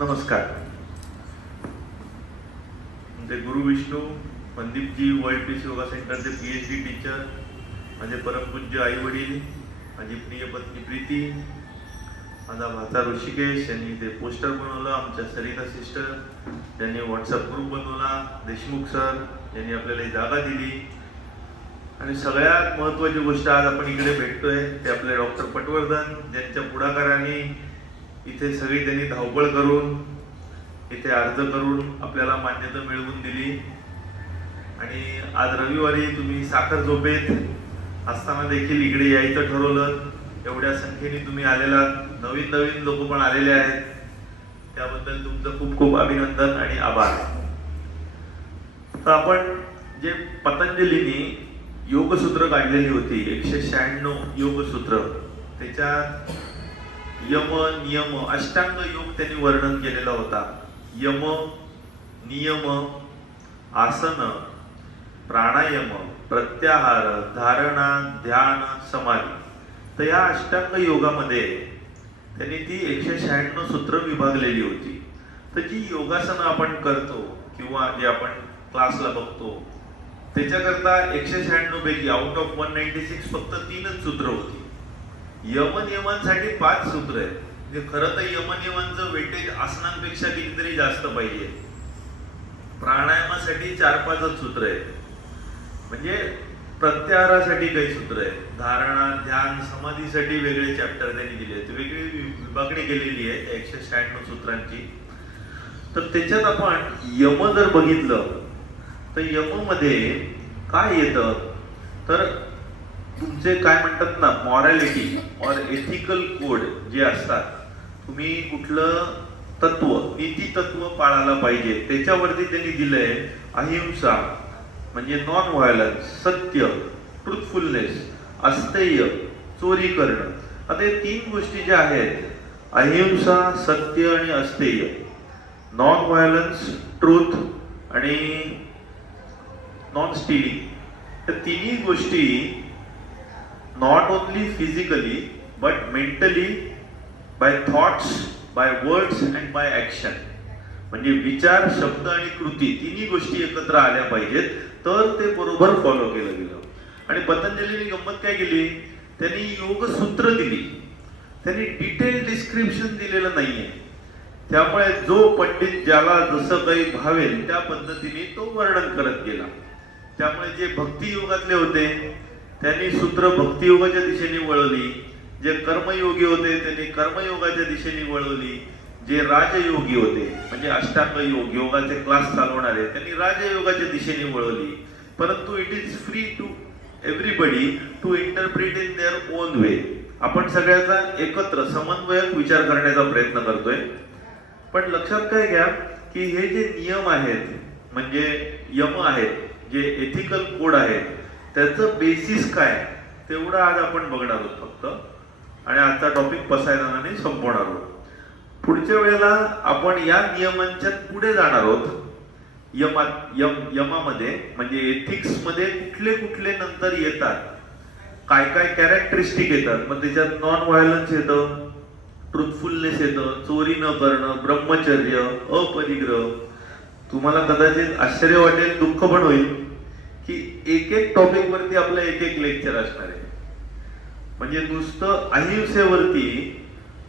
नमस्कार. म्हणजे गुरु Vishnu मनदीपजी world peace yoga सेंटरचे PhD टीचर, माझे परमपूज्य आई वडील, माझी प्रिय पत्नी प्रीती, माझा भाचा ऋषिकेश यांनी ते पोस्टर बनवलं, आमच्या सरिता सिस्टर यांनी व्हॉट्सअप ग्रुप बनवला, देशमुख सर यांनी आपल्याला जागा दिली, आणि सगळ्यात महत्त्वाची गोष्ट आज आपण इकडे भेटतोय ते आपले डॉक्टर पटवर्धन, ज्यांच्या पुढाकाराने इथे सगळी त्यांनी धावपळ करून इथे अर्ज करून आपल्याला मान्यता मिळवून दिली. आणि आज रविवारी तुम्ही साखर झोपेत असताना देखील इकडे यायचं ठरवलं. एवढ्या संख्येने तुम्ही आलेला, नवीन नवीन लोक पण आलेले आहेत, त्याबद्दल तुमचं खूप खूप अभिनंदन आणि आभार. तर आपण जे पतंजलीने योगसूत्र काढलेली होती 196 योगसूत्र, त्याच्यात यम नियम अष्टांग योग त्यांनी वर्णन केलेला होता. यम, नियम, आसन, प्राणायाम, प्रत्याहार, धारणा, ध्यान, समाधी. तर या अष्टांग योगामध्ये त्यांनी ती 196 सूत्र विभागलेली होती. तर जी योगासनं आपण करतो किंवा जे आपण क्लासला बघतो त्याच्याकरता 196 पैकी आउट ऑफ 196 फक्त 3च सूत्र होती. यमनियमांसाठी 5 सूत्र आहेत. म्हणजे खरं तर यमनियमांचं वेटेज आसनांपेक्षा कितीतरी जास्त पाहिजे. प्राणायामासाठी 4-5च सूत्र आहेत. म्हणजे प्रत्याहारासाठी काही सूत्र आहेत, धारणा, ध्यान, समाधीसाठी वेगळे चॅप्टर त्यांनी दिले आहेत, वेगळी विभागणी केलेली आहे 196 सूत्रांची. तर त्याच्यात आपण यम जर बघितलं तर यम मध्ये काय येतं, तर तुमचे काय म्हणतात ना, मॉरॅलिटी और एथिकल कोड जे असतात, तुम्ही कुठलं तत्व, नीती तत्व पाळायला पाहिजे, त्याच्यावरती त्यांनी दिलंय अहिंसा म्हणजे नॉन व्हायलन्स, सत्य, ट्रुथफुलनेस, अस्थेय, चोरी करणं. आता हे 3 गोष्टी ज्या आहेत, अहिंसा, सत्य आणि अस्थेय, नॉन व्हायलन्स, ट्रूथ आणि नॉन स्टीलिंग, या तिन्ही गोष्टी not only physically but mentally, by thoughts, by words and by action. म्हणजे विचार, शब्द आणि कृती तिन्ही गोष्टी एकत्र आल्या पाहिजेत, तर ते बरोबर फॉलो केलं गेलं. आणि पतंजलीने गंमत काय केली, त्यांनी योगसूत्र दिली, त्यांनी डिटेल डिस्क्रिप्शन दिलेलं नाहीये. त्यामुळे जो पंडित ज्याला जसं काही भावेल त्या पद्धतीने तो वर्णन करत गेला. त्यामुळे जे भक्ती योगातले होते त्यांनी सूत्र भक्तियोगाच्या दिशेने वळवली, जे कर्मयोगी होते त्यांनी कर्मयोगाच्या दिशेने वळवली, जे राजयोगी होते म्हणजे अष्टांग योग, योगाचे क्लास चालवणारे, त्यांनी राजयोगाच्या दिशेने वळवली. परंतु it is free to everybody to interpret in their own way. आपण सगळ्याचा एकत्र समन्वयक विचार करण्याचा प्रयत्न करतोय. पण लक्षात काय घ्या की हे जे नियम आहेत, म्हणजे यम आहेत, जे एथिकल कोड आहेत, त्याचं बेसिस काय तेवढं आज आपण बघणार आहोत फक्त. आणि आजचा टॉपिक पसायदानाने संपवणार आहोत. पुढच्या वेळेला आपण या नियमांच्या पुढे जाणार आहोत. यमामध्ये म्हणजे एथिक्स मध्ये कुठले कुठले नंतर येतात, काय काय कॅरेक्टरिस्टिक येतात. मग त्याच्यात नॉन व्हायलन्स येतं, ट्रुथफुलनेस येतं, चोरी न करणं, ब्रह्मचर्य, अपरिग्रह. तुम्हाला कदाचित आश्चर्य वाटेल, दुःख पण होईल की एक एक टॉपिक वरती आपलं एक एक लेक्चर असणार आहे. म्हणजे नुसतं अहिंसेवरती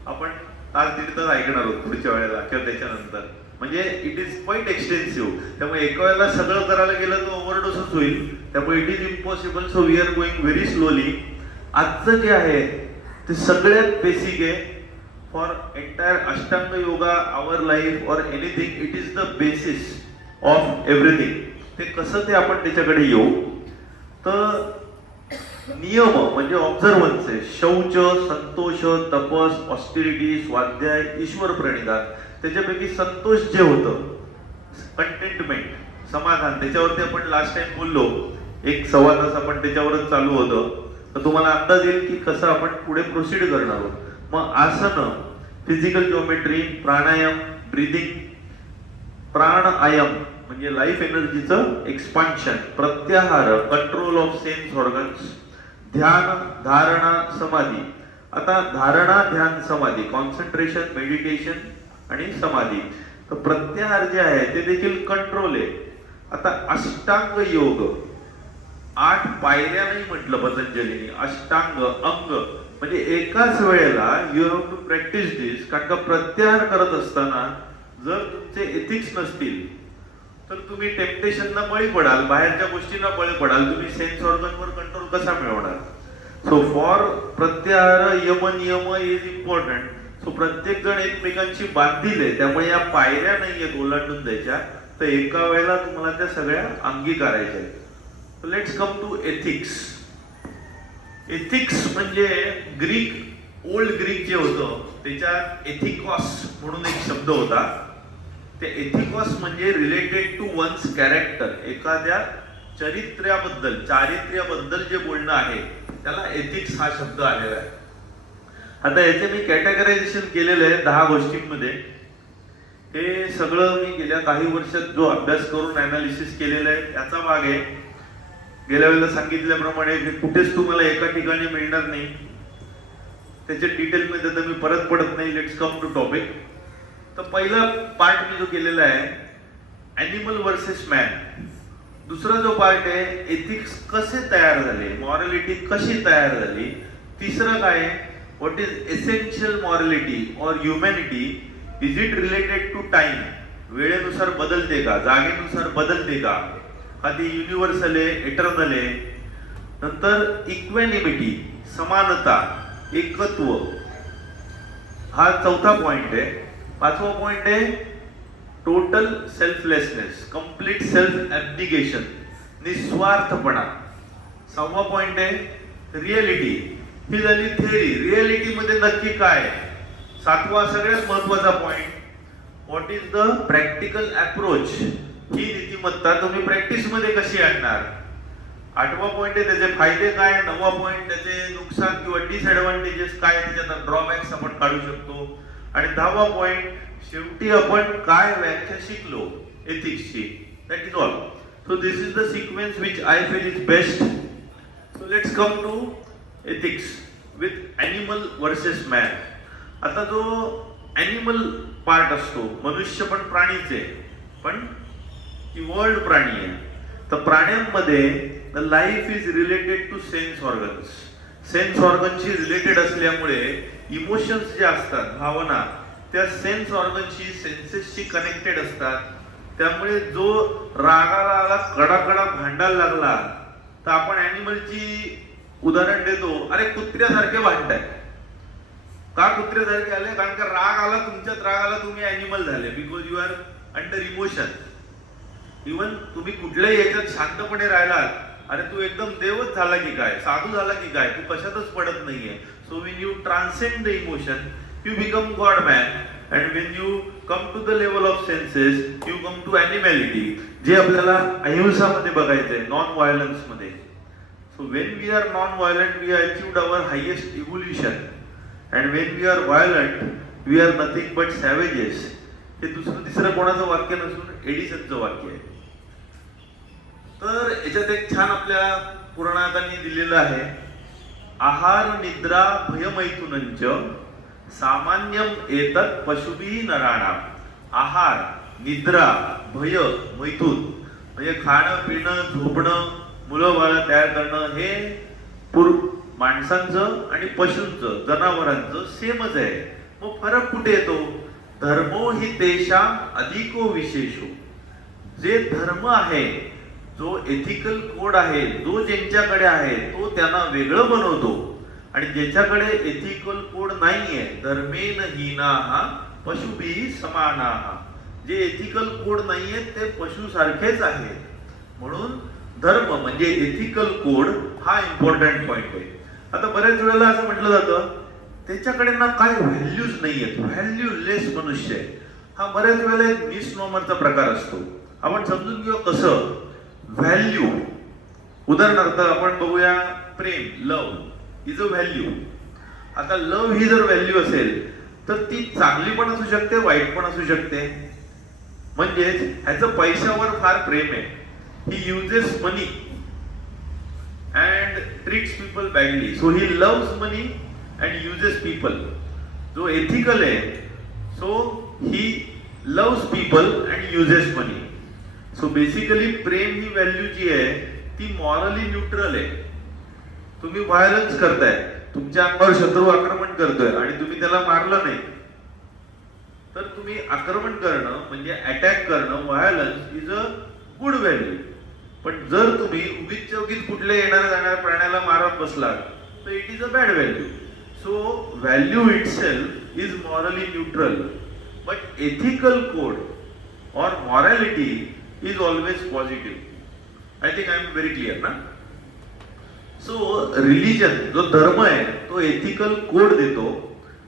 आपण तास दीड तास ऐकणार आहोत पुढच्या वेळेला किंवा त्याच्यानंतर. म्हणजे इट इज क्वाईट एक्सटेन्सिव्ह. त्यामुळे एका वेळेला सगळं करायला गेलं तर ओव्हरडोसच होईल. त्यामुळे it is impossible. So we are going very slowly. आजचं जे आहे ते सगळ्यात बेसिक आहे for entire Ashtanga yoga, our life और anything. It is the basis of everything. ते कसं ते आपण त्याच्याकडे येऊ. तर नियम म्हणजे ऑब्झर्वन्स, शौच, संतोष, तपस, ऑस्टिरिटी, स्वाध्याय, ईश्वर प्रणिधान. त्याच्यापैकी संतोष जे होतं, कंटेंटमेंट, समाधान, त्याच्यावरती आपण लास्ट टाइम बोललो. 1-1.25 तास आपण त्याच्यावरच चालू होतं. तर तुम्हाला अंदाज येईल की कसं आपण पुढे प्रोसीड करणार आहोत. मग आसन, फिजिकल जिओमेट्री, प्राणायाम, ब्रीदिंग, प्राणायाम म्हणजे लाईफ एनर्जीचं एक्सपान्शन, प्रत्याहार, कंट्रोल ऑफ सेन्स ऑर्गन्स, ध्यान, धारणा, समाधी. आता धारणा, ध्यान, समाधी, कॉन्सन्ट्रेशन, मेडिटेशन, आणि समाधी. तर प्रत्याहार जे आहे ते देखील कंट्रोल आहे. आता अष्टांग योग 8 पायऱ्या नाही म्हटलं पतंजलीने, अष्टांग अंग म्हणजे एकाच वेळेला यू हॅव टू प्रॅक्टिस दिस. कारण का प्रत्याहार करत असताना जर तुमचे एथिक्स नसतील तर तुम्ही टेम्पटेशनला बळी पडाल, बाहेरच्या गोष्टींना बळी पडाल, तुम्ही सेन्स ऑर्गनवर कंट्रोल कसा मिळवणार. सो फॉर प्रत्याहार यम नियम इज इम्पॉर्टंट. सो प्रत्येक जण एकमेकांची बांधील आहे, त्यामुळे या पायऱ्या नाहीयेत ओलांडून द्यायच्या, तर एका वेळेला तुम्हाला त्या सगळ्या अंगीकारायच्या आहेत. Let's come to ethics. Ethics म्हणजे ओल्ड ग्रीक जे होतं त्याच्यात एथिकॉस म्हणून एक शब्द होता. ते एथिकॉस म्हणजे रिलेटेड टू वन्स कॅरेक्टर, एखाद्या चारित्र्याबद्दल जे बोलणं आहे त्याला एथिक्स हा शब्द आलेला आहे. आता याचे मी कॅटेगरायझेशन केलेलं आहे 10 गोष्टींमध्ये. हे सगळं मी गेल्या काही वर्षात जो अभ्यास करून अनालिसिस केलेला आहे त्याचा भाग आहे. गेल्या वेळेला सांगितल्याप्रमाणे कुठेच तुम्हाला एका ठिकाणी मिळणार नाही, त्याच्या डिटेलमध्ये तर मी परत पडत नाही. Let's come to topic. तर पहिला पार्ट मी जो केलेला आहे ॲनिमल वर्सेस मॅन. दुसरा जो पार्ट आहे एथिक्स कसे तयार झाले, मॉरॅलिटी कशी तयार झाली. तिसरं काय, व्हॉट इज एसेन्शियल मॉरॅलिटी और humanity, is it related to time, वेळेनुसार बदलते का, जागेनुसार बदलते का, हा ती युनिव्हर्सल आहे, एटर्नल आहे. नंतर इक्वॅनिमिटी, समानता, एकत्व, हा चौथा पॉइंट आहे. पाचवा पॉइंट आहे टोटल सेल्फलेसनेस, कंप्लीट सेल्फ ॲब्डिकेशन, निस्वार्थपणा. सहावा पॉइंट आहे रिअलिटी, ही झाली थेअरी, रिअलिटी मध्ये नक्की काय. सातवा सगळ्यात महत्वाचा point, what is the practical approach, ही नीतिमत्ता तुम्ही प्रॅक्टिस मध्ये कशी आणणार. आठवा पॉइंट आहे त्याचे फायदे काय. नववा पॉइंट त्याचे नुकसान किंवा डिसएडव्हान्टेजेस काय, त्याच्यात ड्रॉबॅक्स आपण काढू शकतो. आणि 10वा पॉइंट, शेवटी आपण काय व्याख्या शिकलो एथिक्सची. That is all. So this is the sequence which I feel is best. So let's come to ethics with animal versus man. आता जो ॲनिमल पार्ट असतो, मनुष्य पण प्राणीच आहे, पण इव्हॉल्ड प्राणी आहे. तर प्राण्यांमध्ये the life is related to sense organs. Sense ऑर्गनशी रिलेटेड असल्यामुळे इमोशन्स जे असतात, भावना, त्या सेन्स ऑर्गनशी, सेन्सेसशी कनेक्टेड असतात. त्यामुळे जो रागाला आला, कडाकडा भांडायला लागला, तर आपण ॲनिमलची उदाहरण देतो, अरे कुत्र्यासारखे भांडताय. का कुत्र्यासारखे आले, कारण का राग आला, तुमच्यात राग आला, तुम्ही ॲनिमल झाले, because you are under emotion. Even तुम्ही कुठल्याही याच्यात शांतपणे राहिलात, अरे तू एकदम देवच झाला की काय, साधू झाला की काय, तू कशातच पडत नाहीये. So when you transcend the emotion you become god man. And when you come to the level of senses you come to animality, जे आपल्याला अहिंसामध्ये बघायचंय, नॉन व्हायलन्स मध्ये. So when we are non violent we are achieved our highest evolution. And when we are violent we are nothing but savages. हे तिसरं कोणाचं वाक्य नसून एडिसनचं वाक्य आहे. तर याच्यात एक छान आपल्या पुराणांनी दिलेलं आहे, आहार निद्रा भयमैथुनंच सामान्यम एतत् पशुभी नराणाम. आहार, निद्रा, भय, मैथुन म्हणजे खाणं, पिणं, झोपणं, मुलं बाळं तयार करणं, हे माणसांचं आणि पशूंचं, जनावरांचं सेमच आहे. मग फरक कुठे येतो. धर्मो हि तेषां अधिको विशेषो. जे धर्म आहे, जो एथिकल कोड आहे, जो ज्यांच्याकडे आहे, तो त्यांना वेगळं बनवतो. आणि ज्याच्याकडे एथिकल कोड नाहीये, धर्मेन हीनाः पशुभिः समानाः, जे एथिकल कोड नाहीये ते पशु सारखेच आहेत. म्हणून धर्म म्हणजे एथिकल कोड हा इम्पॉर्टंट पॉइंट आहे. आता बऱ्याच वेळेला असं म्हटलं जातं त्याच्याकडे ना काय व्हॅल्यूज नाहीयेत, व्हॅल्यूलेस मनुष्य आहे. हा बऱ्याच वेळेला एक मिसनॉमरचा प्रकार असतो. आपण समजून घेऊ कसं. व्हॅल्यू, उदाहरणार्थ आपण बघूया प्रेम, लव्ह इज अ व्हॅल्यू. आता लव्ह ही जर व्हॅल्यू असेल तर ती चांगली पण असू शकते, वाईट पण असू शकते. म्हणजेच ह्याचं पैशावर फार प्रेम आहे. He uses money and treats people badly. So he loves money and uses people. जो एथिकल आहे so he loves people and uses money. So basically प्रेम ही व्हॅल्यू जी आहे ती मॉरली न्यूट्रल आहे. तुम्ही व्हायलन्स करताय, तुमच्या अंगावर शत्रू आक्रमण करतोय आणि तुम्ही त्याला मारलं नाही, तर तुम्ही आक्रमण करणं म्हणजे अटॅक करणं, violence is a good value. पण जर तुम्ही उगीच उगीच कुठल्या येणाऱ्या जाणाऱ्या प्राण्याला मारत बसलात तर it is a bad value. So value itself is morally neutral, but ethical code और morality is always positive. I think I am very clear ना. सो रिलिजन जो धर्म आहे तो एथिकल कोड देतो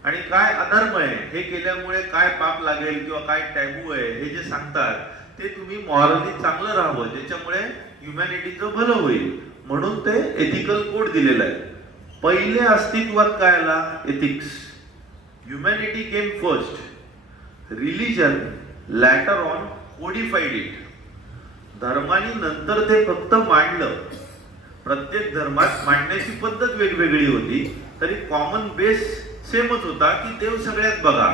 आणि काय अधर्म आहे, हे केल्यामुळे काय पाप लागेल किंवा काय टॅबू आहे हे जे सांगतात ते तुम्ही मॉरली चांगलं राहावं, ज्याच्यामुळे ह्युमॅनिटीचं भलं होईल, म्हणून ते एथिकल कोड दिलेलं आहे. पहिले अस्तित्वात काय आला? Ethics. Humanity came first, religion later on codified it. धर्मानी नंतर ते फक्त मांडलं. प्रत्येक धर्मात मांडण्याची पद्धत वेगवेगळी होती, तरी कॉमन बेस सेमच होता की देव सगळ्यात बघा.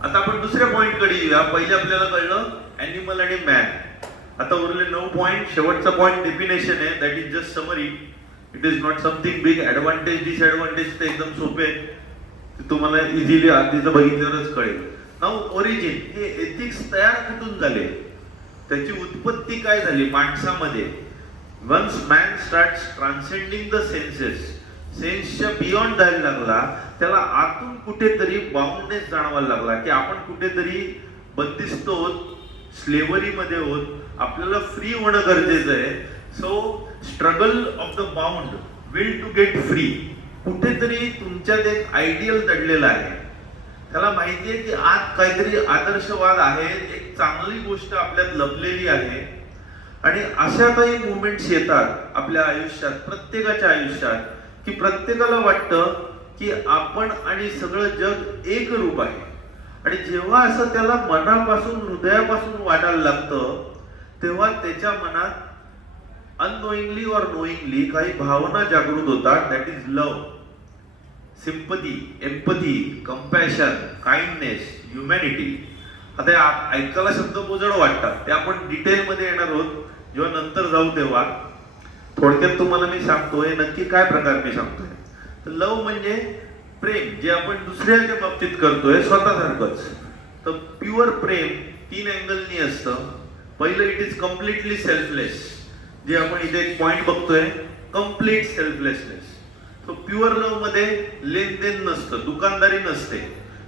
आता आपण दुसऱ्या पॉइंट कडे येऊया. पहिले आपल्याला कळलं ॲनिमल आणि मॅन. आता उरले 9 पॉइंट. शेवटचा पॉइंट डेफिनेशन आहे, that is just summary. It is not something big. Advantage disadvantage ते एकदम सोपे आहे, ते तुम्हाला इझिली आधीच बघितल्यावरच कळेल. नाऊ ओरिजिन, हे एथिक्स तयार कुठून झाले, त्याची उत्पत्ती काय झाली माणसामध्ये. Once man starts transcending the senses, सेन्सच्या बियॉन्ड जायला लागला, त्याला आतून कुठेतरी बाउंडनेस जाणवायला लागला की आपण कुठेतरी बंदिस्त होत, स्लेव्हरी मध्ये होत, आपल्याला फ्री होणं गरजेचं आहे. So struggle of the bound, will to get free. कुठेतरी तुमच्यात एक आयडियल दडलेला आहे, त्याला माहिती आहे की आत काहीतरी आदर्शवाद आहे, एक चांगली गोष्ट आपल्यात लपलेली आहे. आणि अशा काही मुवमेंट्स येतात आपल्या आयुष्यात, प्रत्येकाच्या आयुष्यात, की प्रत्येकाला वाटतं की आपण आणि सगळं जग एक रूप आहे. आणि जेव्हा असं त्याला मनापासून, हृदयापासून वाटायला लागतं, तेव्हा त्याच्या मनात अननोईंगली और नोईंगली काही भावना जागृत होतात. That is love, sympathy, empathy, compassion, kindness, humanity. आता ऐकायला शब्द बोजड वाटतात, ते आपण डिटेलमध्ये येणार आहोत जेव्हा नंतर जाऊ तेव्हा. थोडक्यात तुम्हाला मी सांगतोय नक्की काय प्रकार मी सांगतोय. तर लव्ह म्हणजे प्रेम, जे आपण दुसऱ्याच्या बाबतीत करतोय स्वतःसारखंच. तर प्युअर प्रेम 3 अँगलनी असतं. पहिलं, इट इज कम्प्लिटली सेल्फलेस, जे आपण इथे एक पॉइंट बघतोय, कम्प्लीट सेल्फलेसनेस. तो प्युअर लव्ह मध्ये लेनदेन नसतं, दुकानदारी नसते.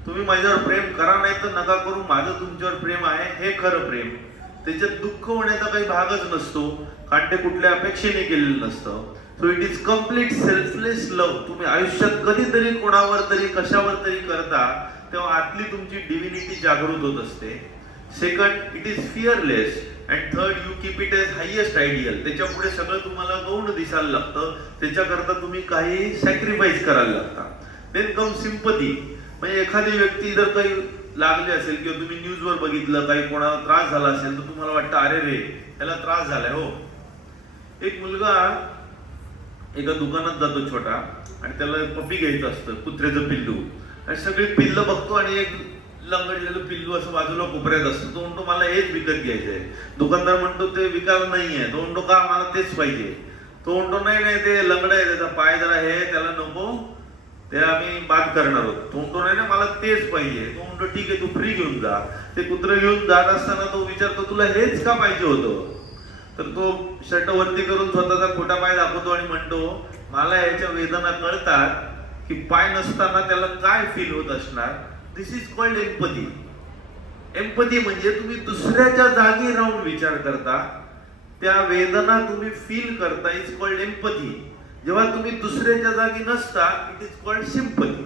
तुम्ही माझ्यावर प्रेम करा नाही तर नका करू, माझं तुमच्यावर प्रेम आहे, हे खरं प्रेम. त्याच्यात दुःख होण्याचा काही भागच नसतो, कारण ते कुठल्या अपेक्षेने केलेलं नसतं. So it is complete selfless love. तुम्ही आयुष्यात कधीतरी कोणावर तरी कशावर तरी करता तेव्हा आतली तुमची डिव्हिनिटी जागृत होत असते. Second, it is fearless. And third, you keep it as highest ideal. त्याच्या पुढे सगळं तुम्हाला गौण दिसायला लागतं, त्याच्याकरता तुम्ही काही सॅक्रिफाईस करायला लागता. देन कम सिम्पथी, म्हणजे एखादी व्यक्ती जर काही लागली असेल किंवा तुम्ही न्यूजवर बघितलं काही कोणाला त्रास झाला असेल तर तुम्हाला वाटतं अरे रे त्याला त्रास झालाय. हो, एक मुलगा एका दुकानात जातो छोटा, आणि त्याला पप्पी घ्यायचं असतं, कुत्र्याचं पिल्लू, आणि सगळी पिल्लं बघतो आणि एक लंगडलेलं पिल्लू असं बाजूला कोपऱ्यात असतं. तो म्हणतो मला हेच विकत घ्यायचंय. दुकानदार म्हणतो ते विकायला नाहीये. तो म्हणतो का, मला तेच पाहिजे. तो म्हणतो नाही नाही ते लंगड आहे, त्याचा पाय जरा हे, त्याला नको, ते आम्ही बाद करणार आहोत. तो म्हणतो नाही ना मला तेच पाहिजे. तो म्हणतो ठीक आहे तू फ्री घेऊन जा. ते कुत्र घेऊन जात असताना तो विचारतो तुला हेच का पाहिजे होतं. तर तो शर्ट वरती करून स्वतःचा खोटा पाय दाखवतो आणि म्हणतो मला याच्या वेदना कळतात की पाय नसताना त्याला काय फील होत असणार. दिस इज कॉल्ड एम्पथी. एम्पथी म्हणजे तुम्ही दुसऱ्याच्या जागी राहून विचार करता, त्या वेदना तुम्ही फील करता. Is called empathy. जेव्हा तुम्ही दुसऱ्याच्या जागी नसता, it is called sympathy.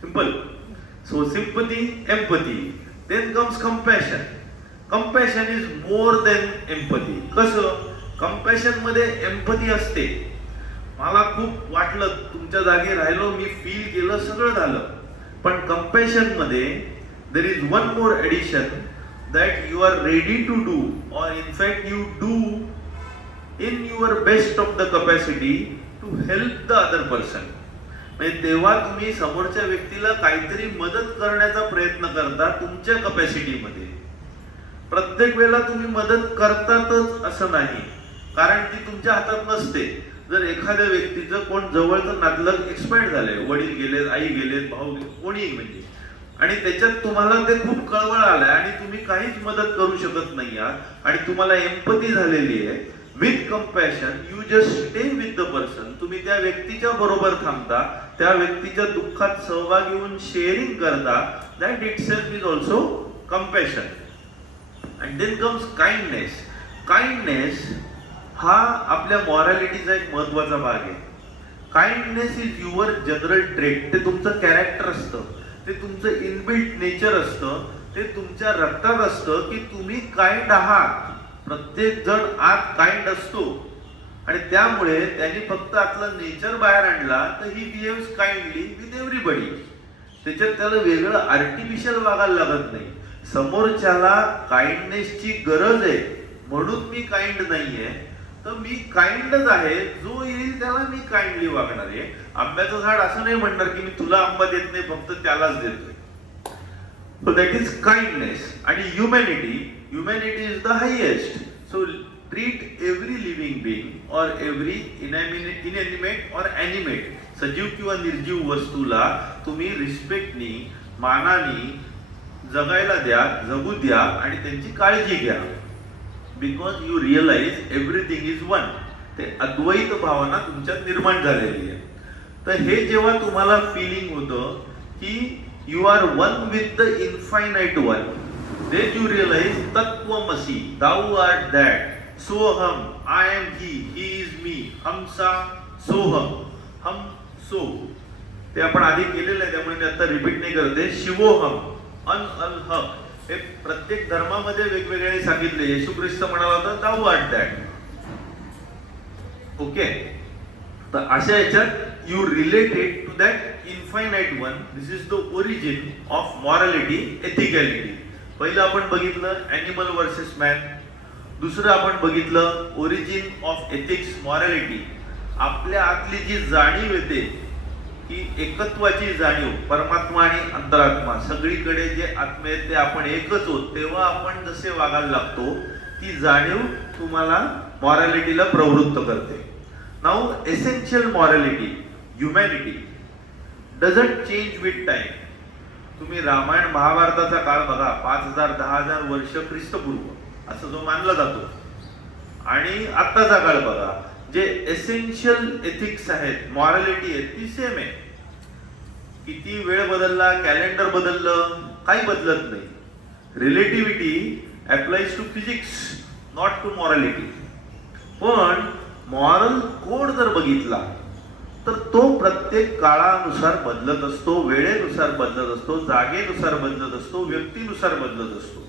Simple. So sympathy, empathy. Then comes compassion. Compassion is more than empathy. कसं? कंपॅशन मध्ये एम्पथी असते. मला खूप वाटलं, तुमच्या जागी राहिलो, मी फील केलं, सगळं झालं. पण कंपॅशन मध्ये there is one more addition, that you are ready to do, और in fact you do in your best of the capacity to help the other person. म्हणजे तेव्हा तुम्ही समोरच्या व्यक्तीला काहीतरी मदत करण्याचा प्रयत्न करता तुमच्या कपॅसिटीमध्ये. प्रत्येक वेळेला तुम्ही मदत करतातच असं नाही, कारण ती तुमच्या हातात नसते. जर एखाद्या व्यक्तीचं कोण जवळचं नातलग एक्सपायर झालंय, वडील गेलेत, आई गेलेत, भाऊ गेले, कोणीही म्हणजे, आणि त्याच्यात तुम्हाला ते खूप कळवळ आलंय आणि तुम्ही काहीच मदत करू शकत नाही आहात आणि तुम्हाला एम्पथी झालेली आहे, with compassion you just stay with the person. तुम्ही त्या व्यक्तीच्या बरोबर थांबता, त्या व्यक्तीच्या दुःखात सहभागी होऊन शेअरिंग करता. That itself is also compassion. And then comes kindness. Kindness हा आपल्या मॉरॅलिटीचा एक महत्वाचा भाग आहे. Kindness is your general trait. ते तुमचं कॅरेक्टर असतं, ते तुमचं इनबिल्ट नेचर असतं, ते तुमच्या रक्तात असतं की तुम्ही काइंड आहात. प्रत्येक जण आत काइंड असतो आणि त्यामुळे त्यांनी फक्त आतलं नेचर बाहेर आणला तर he behaves kindly with everybody. त्याच्यात त्याला वेगळं आर्टिफिशियल वागायला लागत नाही. समोरच्याला काइंडनेसची गरज आहे म्हणून मी काइंड नाहीये, तर मी काइंडच आहे. जो येईल त्याला मी काइंडली वागणार आहे. आंब्याचं झाड असं नाही म्हणणार की मी तुला आंबा देत नाही, फक्त त्यालाच देतोय. So that is kindness. आणि humanity, humanity is the highest. So treat every living being और एव्हरी इनॅनिमेट और ॲनिमेट, सजीव किंवा निर्जीव वस्तूला तुम्ही रिस्पेक्टनी, मानानी जगायला द्या, जगू द्या आणि त्यांची काळजी घ्या. Because you realise everything is one. ते अद्वैत भावना तुमच्यात निर्माण झालेली आहे. तर हे जेव्हा तुम्हाला फिलिंग होतं की you are one with the infinite one, then you realize तत्वमसी, दाऊ आर्ट दॅट, सोहम, I am he is me, हमसा सोहम, हम सो. ते आपण आधी केलेलं आहे त्यामुळे मी आता रिपीट नाही करते. शिवोहम, अन अल हक, हे प्रत्येक धर्मामध्ये वेगवेगळे सांगितले. येशू ख्रिस्त म्हणाला होता दाऊ आर्ट दॅट. ओके, तर अशा याच्यात you related to that infinite one. This is the origin of morality, ethicality. पहिलं आपण बघितलं ॲनिमल वर्सेस मॅन. दुसरं आपण बघितलं ओरिजिन ऑफ एथिक्स, मॉरॅलिटी. आपल्या आतली जी जाणीव येते की एकत्वाची जाणीव, परमात्मा आणि अंतरात्मा, सगळीकडे जे आत्मे आहेत ते आपण एकच होत, तेव्हा आपण जसे वागायला लागतो ती जाणीव तुम्हाला मॉरॅलिटीला प्रवृत्त करते. Now essential morality, humanity, doesn't change with time. तुम्ही रामायण महाभारताचा काळ बघा, 5000 10,000 वर्ष ख्रिस्तपूर्व असं जो मानला जातो, आणि आत्ताचा काळ बघा, जे एसेन्शियल एथिक्स आहेत, मॉरॅलिटी आहे, ती सेम आहे. किती वेळ बदलला, कॅलेंडर बदललं, काही बदलत नाही. Relativity applies to physics, not to morality. पण मॉरल कोड जर बघितला तर तो प्रत्येक काळानुसार बदलत असतो, वेळेनुसार बदलत असतो, जागेनुसार बदलत असतो, व्यक्तीनुसार बदलत असतो.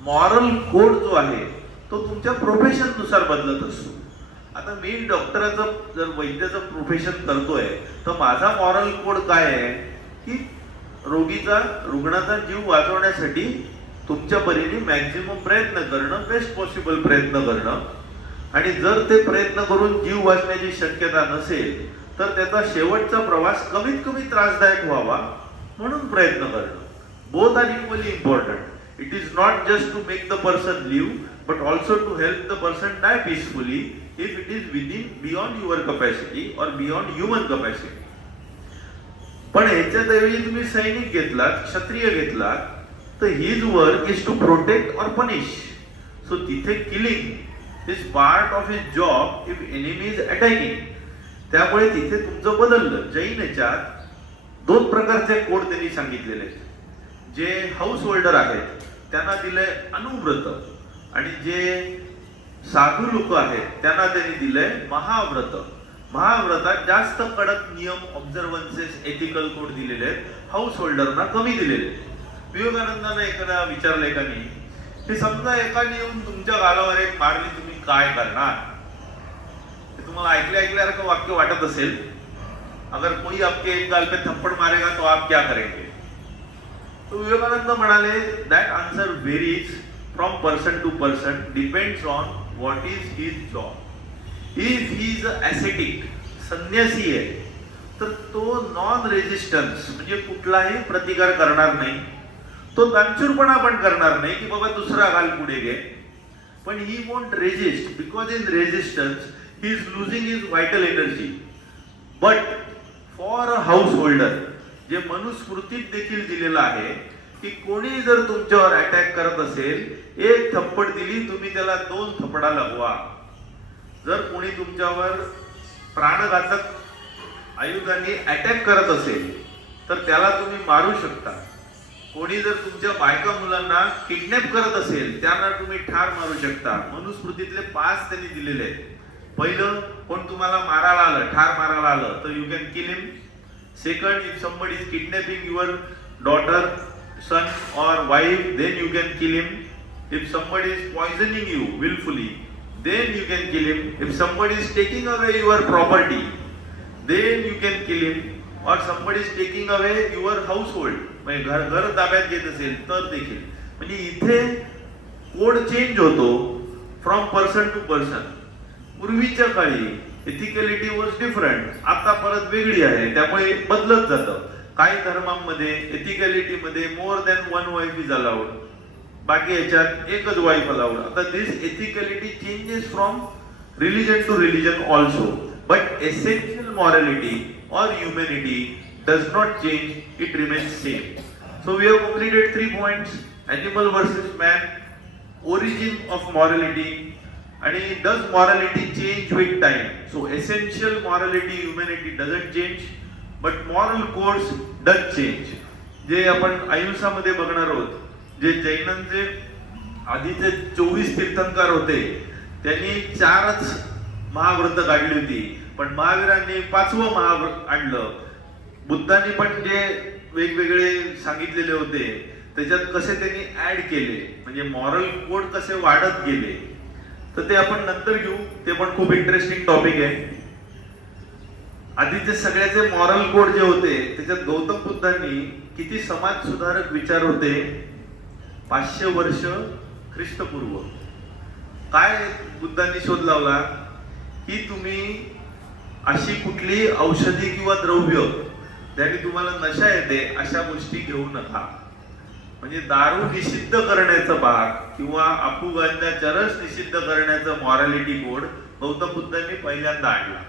मॉरल कोड जो आहे तो तुमच्या प्रोफेशननुसार बदलत असतो. आता मी डॉक्टराचं जर वैद्याचं प्रोफेशन करतोय तर माझा मॉरल कोड काय आहे की रुग्णाचा जीव वाचवण्यासाठी तुमच्या परीने मॅक्झिमम प्रयत्न करणं, बेस्ट पॉसिबल प्रयत्न करणं. आणि जर ते प्रयत्न करून जीव वाचण्याची शक्यता नसेल तर त्याचा शेवटचा प्रवास कमीत कमी त्रासदायक व्हावा म्हणून प्रयत्न करणं. Both are equally important. It is not just to make the person live but also to help the person die peacefully if it is beyond your capacity or beyond human capacity. पण ह्याच्यात ऐवजी तुम्ही सैनिक घेतलात, क्षत्रिय घेतलात, तर his work is to protect or punish. So तिथे killing is part of his job if enemy is attacking. त्यामुळे तिथे तुमचं बदललं. जैन याच्यात 2 प्रकारचे कोड त्यांनी सांगितलेले आहेत. जे हाऊस होल्डर आहेत त्यांना दिले अनुव्रत, आणि जे साधू लोक आहेत त्यांना त्यांनी दिलंय महाव्रत. महाव्रतात जास्त कडक नियम, ऑब्झर्वन्सेस, एथिकल कोड दिलेले आहेत, हाऊस होल्डरना कमी दिलेले आहेत. विवेकानंदांना एखादा विचारलंय का नाही की समजा एकाने येऊन तुमच्या गालावर एक मारली, तुम्ही काय करणार? ते तुम्हाला ऐकल्यासारखं वाक्य वाटत असेल. अगर कोई आपके एक गाल पे थप्पड़ मारेगा तो आप क्या करेंगे? तो विवेकानंद म्हणाले that answer varies from person to person, depends on what is his job. If he is ascetic, संन्यासी आहे, तर तो नॉन रेजिस्टन्स म्हणजे कुठलाही प्रतिकार करणार नाही, तो दानशूरपणा पण करणार नाही की बाबा दुसरा घाल पुढे घे, पण he won't resist because in resistance he is losing his vital energy. But for a house holder, जे मनुस्मृतीत देखील दिलेलं आहे की कोणी जर तुमच्यावर अटॅक करत असेल, एक थप्पड दिली तुम्ही त्याला 2 थपडा लगवा. जर कोणी तुमच्यावर प्राणघातक आयुधांनी अटॅक करत असेल तर त्याला तुम्ही मारू शकता. कोणी जर तुमच्या बायका मुलांना किडनॅप करत असेल त्यांना तुम्ही ठार मारू शकता. मनुस्मृतीतले 5 त्यांनी दिलेले आहेत. पहिलं, कोण तुम्हाला मारायला आलं, ठार मारायला आलं तर you can kill him. Second, if somebody is kidnapping your daughter, son और wife, then you can kill him. If somebody is poisoning you willfully, then you can kill him. If somebody is taking away your property, then you can kill him. Or somebody is taking away your household, म्हणजे घर ताब्यात घेत असेल तर देखील. म्हणजे इथे code change होतो फ्रॉम पर्सन टू पर्सन. पूर्वीच्या काळी एथिकॅलिटी वॉज डिफरंट, आता परत वेगळी आहे, त्यामुळे बदलत जातं. काही धर्मांमध्ये एथिकॅलिटी मध्ये more than 1 wife is allowed, बाकी याच्यात एकच वाईफ अलाउड. आता this ethicality changes from religion to religion also, but essential morality और humanity does not change, it remains same. So we have completed 3 points. Animal versus man, origin of morality, आणि does morality change with time. So essential morality humanity doesn't change, but moral codes does change. जे आपण अहिंसामध्ये बघणार आहोत, जे जैनांचे आधीचे 24 तीर्थंकर होते त्यांनी 4च महाव्रत काढली होती, पण महावीरांनी 5वं महाव्रत आणलं. बुद्धांनी पण जे वेगवेगळे सांगितलेले होते त्याच्यात कसे त्यांनी ऍड केले, म्हणजे मॉरल कोड कसे वाढत गेले, तर ते आपण नंतर घेऊ. ते पण खूप इंटरेस्टिंग टॉपिक आहे. आधीचे सगळ्याचे मॉरल कोड जे होते त्याच्यात गौतम बुद्धांनी किती समाज सुधारक विचार होते. 500 वर्ष ख्रिस्तपूर्व काय बुद्धांनी शोध लावला की तुम्ही अशी कुठली औषधी किंवा द्रव्य ज्याने तुम्हाला नशा येते अशा गोष्टी घेऊ नका. म्हणजे दारू निषिद्ध करण्याचा भाग किंवा अफू गांजाचा रस निषिद्ध करण्याचा मॉरॅलिटी कोड गौतम बुद्धांनी पहिल्यांदा आणला.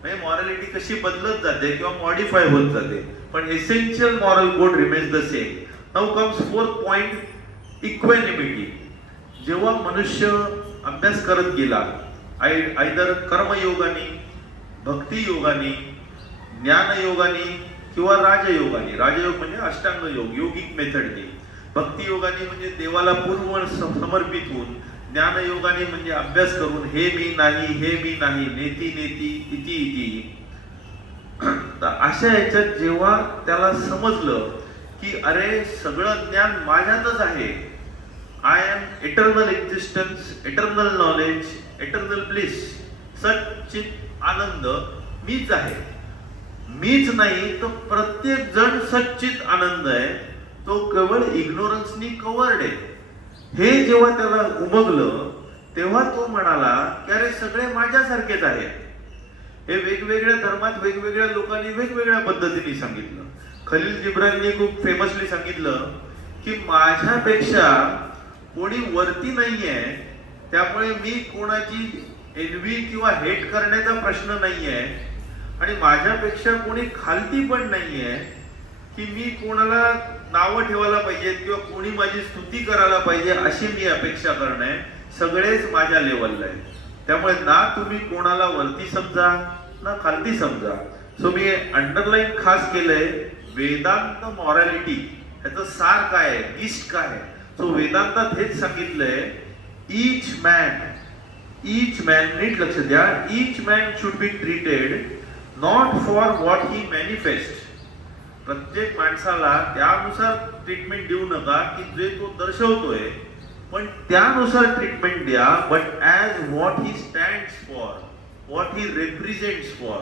म्हणजे मॉरॅलिटी कशी बदलत जाते किंवा मॉडिफाय होत जाते, पण essential moral code remains the same. Now comes 4th point, equanimity. जेव्हा मनुष्य अभ्यास करत गेला, आयदर कर्मयोगाने, भक्ती योगाने, ज्ञान योगाने किंवा राजयोगाने. राजयोग म्हणजे अष्टांग योग, योगिक मेथडने. भक्ती योगाने म्हणजे देवाला पूर्ण समर्पित होऊन, ज्ञान योगाने म्हणजे अभ्यास करून हे मी नाही, हे मी नाही, नेती नेती इति इति. तर अशा याच्यात जेव्हा त्याला समजलं की अरे सगळं ज्ञान माझ्यातच आहे, I am eternal existence, eternal knowledge, eternal bliss, सच्चित आनंद मीच आहे. मीच नाही तर प्रत्येक जण सच्चित आनंद आहे, तो केवळ इग्नोरन्सनी कवर्ड आहे. हे जेव्हा त्याला उमगलं तेव्हा तो म्हणाला की अरे सगळे माझ्यासारखेच आहेत. हे वेगवेगळ्या धर्मात वेगवेगळ्या लोकांनी वेगवेगळ्या पद्धतीने सांगितलं. खलील जिब्राननी खूप फेमसली सांगितलं की माझ्यापेक्षा कोणी वरती नाहीये, त्यामुळे मी कोणाची एनवी किंवा हेट करण्याचा प्रश्न नाहीये, आणि माझ्यापेक्षा कोणी खालती पण नाहीये की मी कोणाला नावं ठेवायला पाहिजेत किंवा कोणी माझी स्तुती करायला पाहिजे अशी मी अपेक्षा करणे. सगळेच माझ्या लेवलला आहे, त्यामुळे ना तुम्ही कोणाला वरती समजा ना खालती समजा. सो मी अंडरलाईन खास केलंय वेदांत मॉरॅलिटी. ह्याचं सार काय आहे, गिस्ट काय आहे. सो वेदांतात हेच सांगितलंय, ईच मॅन नीट लक्ष द्या, each man should be treated not for what he manifest. प्रत्येक माणसाला त्यानुसार ट्रीटमेंट देऊ नका की जे तो दर्शवतोय, पण त्यानुसार ट्रीटमेंट द्या, but as what he stands for, what he represents for.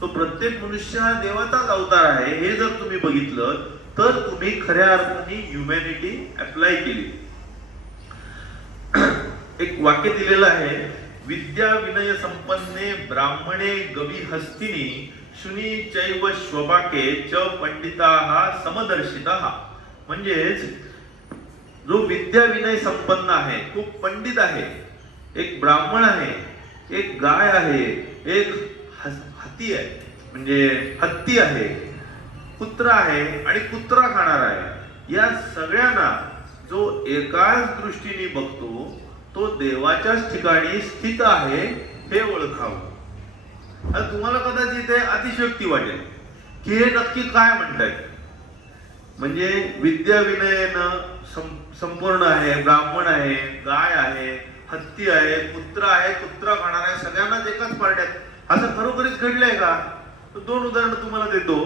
तो प्रत्येक मनुष्य हा देवाचाच अवतार आहे हे जर तुम्ही बघितलं तर तुम्ही खऱ्या अर्थाने ह्युमॅनिटी अप्लाय केली. एक वाक्य दिलेलं आहे, विद्या विनय संपन्ने ब्राह्मणे गवी हस्तिनी शुनी चैव श्वपाके च पंडिताः समदर्शिताः. म्हणजेच जो विद्या विनय संपन्न आहे, खूप पंडित आहे, एक ब्राह्मण आहे, एक गाय आहे, एक हत्ती आहे म्हणजे हत्ती आहे, कुत्रा आहे आणि कुत्रा खाणार आहे, या सगळ्यांना जो एकाच दृष्टीने बघतो तो देवाच्याच ठिकाणी स्थित आहे हे ओळखावं. आता तुम्हाला कदाचित ते अतिशयोक्ती वाटेल की हे नक्की काय म्हणतायत. म्हणजे विद्या विनयनं संपूर्ण आहे, ब्राह्मण आहे, गाय आहे, हत्ती आहे, कुत्रा आहे, कुत्रा खाणार आहे, सगळ्यांनाच एकाच पार्ट्यात, असं खरोखरीच घडलंय का? तर 2 उदाहरणं तुम्हाला देतो.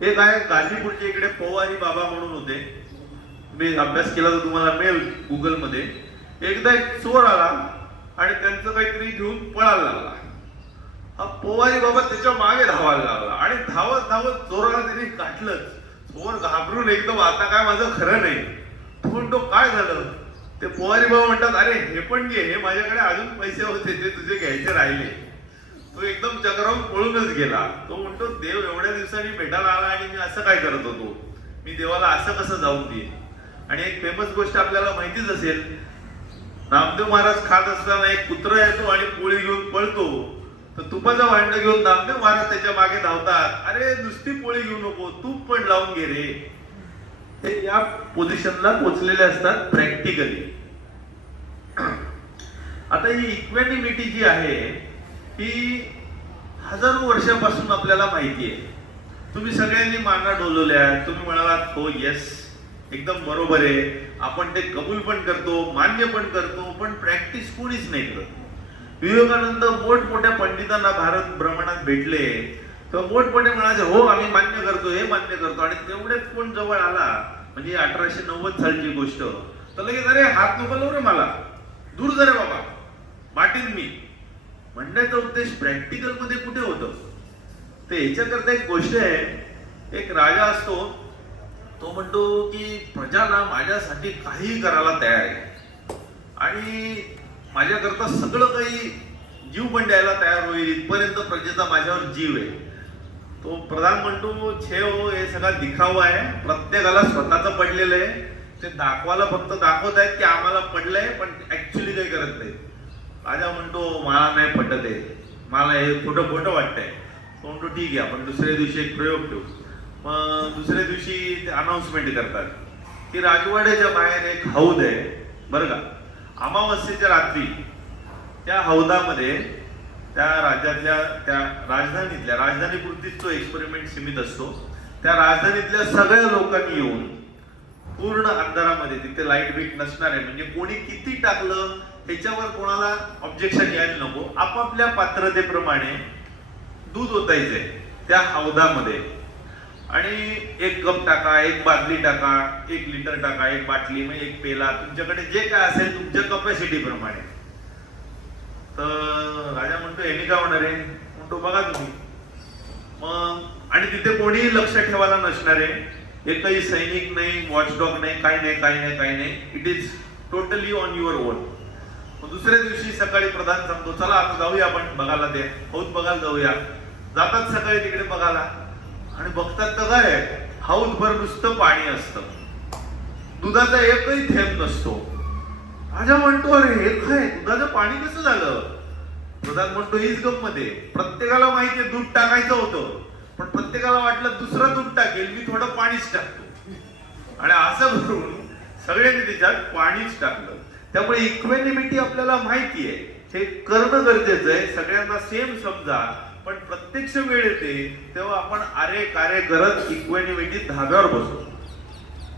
एक आहे गाझीपूरच्या इकडे पवारी बाबा म्हणून होते, मी अभ्यास केला तर तुम्हाला मिळेल गुगलमध्ये. एकदा एक चोर आला आणि त्यांचं काहीतरी घेऊन पळायला लागला. हा पवारी बाबा त्याच्या मागे धावायला लागला आणि धावत धावत चोराला त्यांनी काटलंच. चोर घाबरून एकदम आता काय माझं खरं नाही. तो म्हणतो काय झालं? ते पवारी बाबा म्हणतात अरे हे पण घे, हे माझ्याकडे अजून पैसे होते ते तुझे घ्यायचे राहिले. तो एकदम चक्रावून पळूनच गेला. तो म्हणतो देव एवढ्या दिवसांनी भेटायला आला आणि मी असं काय करत होतो, मी देवाला असं कसं जाऊन देईन. आणि एक फेमस गोष्ट आपल्याला माहितीच असेल, नामदेव महाराज खात असताना एक कुत्रा येतो आणि पोळी घेऊन पळतो. तर तुपाचं भांड घेऊन नामदेव महाराज त्याच्या मागे धावतात, अरे नुसती पोळी घेऊ नको, तूप पण लावून घे रे. हे या पोझिशनला पोचलेले असतात प्रॅक्टिकली. आता ही इक्वॅनिमिटी जी आहे ही हजारो वर्षापासून आपल्याला माहिती आहे. तुम्ही सगळ्यांनी माना डोलवल्या, तुम्ही म्हणालात हो येस एकदम बरोबर आहे, आपण ते कबूल पण करतो, मान्य पण करतो, पण प्रॅक्टिस कोणीच नाही करत. विवेकानंद मोठमोठ्या पंडितांना भारत भ्रमणात भेटले तेव्हा मोठमोठे म्हणायचे हो आम्ही मान्य करतो, हे मान्य करतो. आणि तेवढेच कोण जवळ आला, म्हणजे 1890 सालची गोष्ट, तर लगेच अरे हात नको लावू रे मला, दूर जा रे बाबा, माटीत मी. म्हणण्याचा उद्देश प्रॅक्टिकल मध्ये कुठे होतं? ते ह्याच्याकरता एक गोष्ट आहे, एक राजा असतो, तो म्हणतो की प्रजा ना माझ्यासाठी काही करायला तयार आहे आणि माझ्याकरता सगळं काही जीव पण द्यायला तयार होईल, इथपर्यंत प्रजेचा माझ्यावर जीव आहे. तो प्रधान म्हणतो छे हो, हे सगळा दिखावा आहे, प्रत्येकाला स्वतःच पडलेलं आहे, ते दाखवायला फक्त दाखवत आहेत की आम्हाला पडलंय, पण ऍक्च्युली काही करत नाही. राजा म्हणतो मला नाही पटत आहे, मला हे खोटं खोटं वाटतंय. तो म्हणतो ठीक आहे आपण दुसऱ्या दिवशी एक प्रयोग ठेवू. मग दुसऱ्या दिवशी ते अनाउन्समेंट करतात की राजवाड्याच्या बाहेर एक हौद आहे बरं का. अमावस्येच्या रात्री त्या हौदामध्ये त्या राज्यातल्या त्या राजधानीपुरतीच तो एक्सपेरिमेंट सीमित असतो. त्या राजधानीतल्या सगळ्या लोकांनी येऊन पूर्ण अंधारामध्ये, तिथे लाईट बीट नसणार आहे, म्हणजे कोणी किती टाकलं ह्याच्यावर कोणाला ऑब्जेक्शन यायला नको, आपापल्या पात्रतेप्रमाणे दूध ओतायचंय त्या हौदामध्ये. आणि 1 कप टाका, 1 बादली टाका, 1 लिटर टाका, 1 बाटली, मग 1 पेला, तुमच्याकडे जे काय असेल तुमच्या कपॅसिटी प्रमाणे. तर राजा म्हणतो हे काय होणार आहे? म्हणतो बघा तुम्ही. मग आणि तिथे कोणीही लक्ष ठेवायला नसणार आहे, एकही सैनिक नाही, वॉचडॉग नाही, काही नाही. It is totally on your on. मग दुसऱ्या दिवशी सकाळी प्रधान सांगतो चला आता जाऊया आपण बघायला, ते हौद बघायला जाऊया. जातात सकाळी तिकडे बघायला आणि बघतात तर काय हौदभर नुसतं पाणी असतं, दुधाचा एकही थेंब नसतो. राजा म्हणतो अरे हे काय, दुधाचं पाणी कसं झालं? प्रधान म्हणतो हीच गंमत आहे, प्रत्येकाला माहितीये दूध टाकायचं होतं, पण प्रत्येकाला वाटलं दुसरं दूध टाकेल, मी थोडं पाणीच टाकतो. आणि असं करून सगळ्यांनी त्याच्यात पाणीच टाकलं. त्यामुळे इक्वॅनिमिटी आपल्याला माहिती आहे, हे करणं गरजेचं आहे. सगळ्यांना सेम समजा, पण प्रत्यक्ष वेळ येते तेव्हा आपण अरे कार्य करत इक्वॅनिमिटी धाब्यावर बसतो.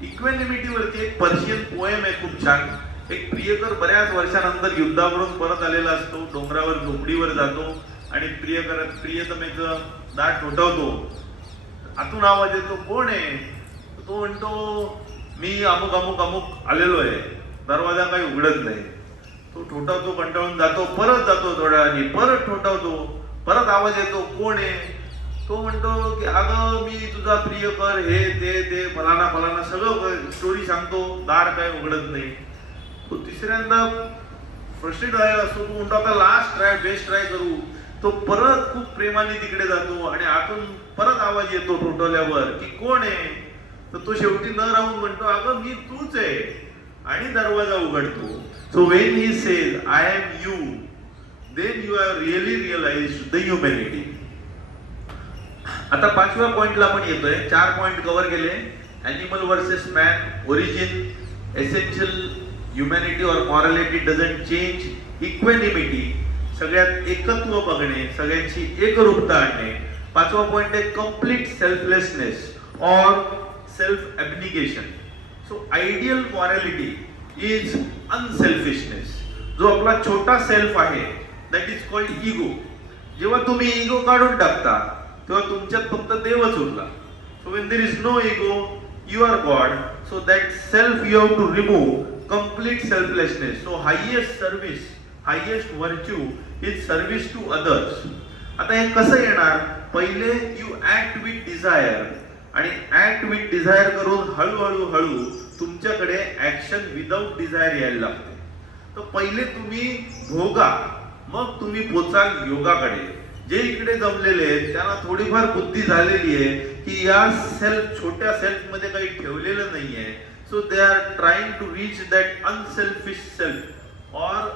इक्वॅनिमिटीवरती एक पर्शियन पोएम आहे खूप छान. एक प्रियकर बऱ्याच वर्षानंतर युद्धावरून परत आलेला असतो, डोंगरावर झोपडीवर जातो आणि प्रियतमेचं दाट ठोठावतो. आतून आवाज येतो कोण आहे? तो म्हणतो मी अमुक अमुक अमुक आलेलो आहे. दरवाजा काही उघडत नाही. तो ठोठावतो, कंटाळून जातो, परत जातो थोड्या वेळाने, परत ठोठावतो, परत आवाज येतो कोण आहे? तो म्हणतो की अगं मी तुझा प्रियकर, हे ते फलाना सगळं स्टोरी सांगतो, दार काय उघडत नाही. तो तिसऱ्यांदा फ्रस्ट्रेट झालेला असतो. तो म्हणतो आता लास्ट ट्राय, बेस्ट ट्राय करू. तो परत खूप प्रेमाने तिकडे जातो आणि आतून परत आवाज येतो ठोठवल्यावर की कोण आहे. तर तो शेवटी न राहून म्हणतो अगं मी तूच आहे आणि दरवाजा उघडतो. So when he says I am you, then you have really realized the humanity. आता 5व्या पॉइंटला आपण येतोय. 4 पॉइंट कव्हर केले. Animal versus man, origin, essential humanity or morality doesn't change, equanimity, सगळ्यात एकत्व बघणे, सगळ्यांची एकरूपता आणणे. 5वा पॉइंट आहे complete selflessness or self abnegation. So ideal morality is unselfishness. जो आपला छोटा सेल्फ आहे दॅट इज कॉल्ड इगो. जेव्हा तुम्ही इगो काढून टाकता तेव्हा तुमच्यात फक्त देवच उरला. So when there is no ego you are God. So that self you have to remove. Complete selflessness. So highest service, highest virtue is service to others. आता हे कसं येणार? पहिले यू ऍक्ट विथ डिझायर आणि act with desire करून हळूहळू तुमच्याकडे action without Dzire यायला लागते. तर पहिले तुम्ही भोगा, मग तुम्ही पोचाल योगाकडे. जे इकडे जमलेले आहेत त्यांना थोडीफार बुद्धी झालेली आहे की या सेल्फ, छोट्या सेल्फ मध्ये काही ठेवलेलं नाहीये. So they are trying to reach that unselfish self or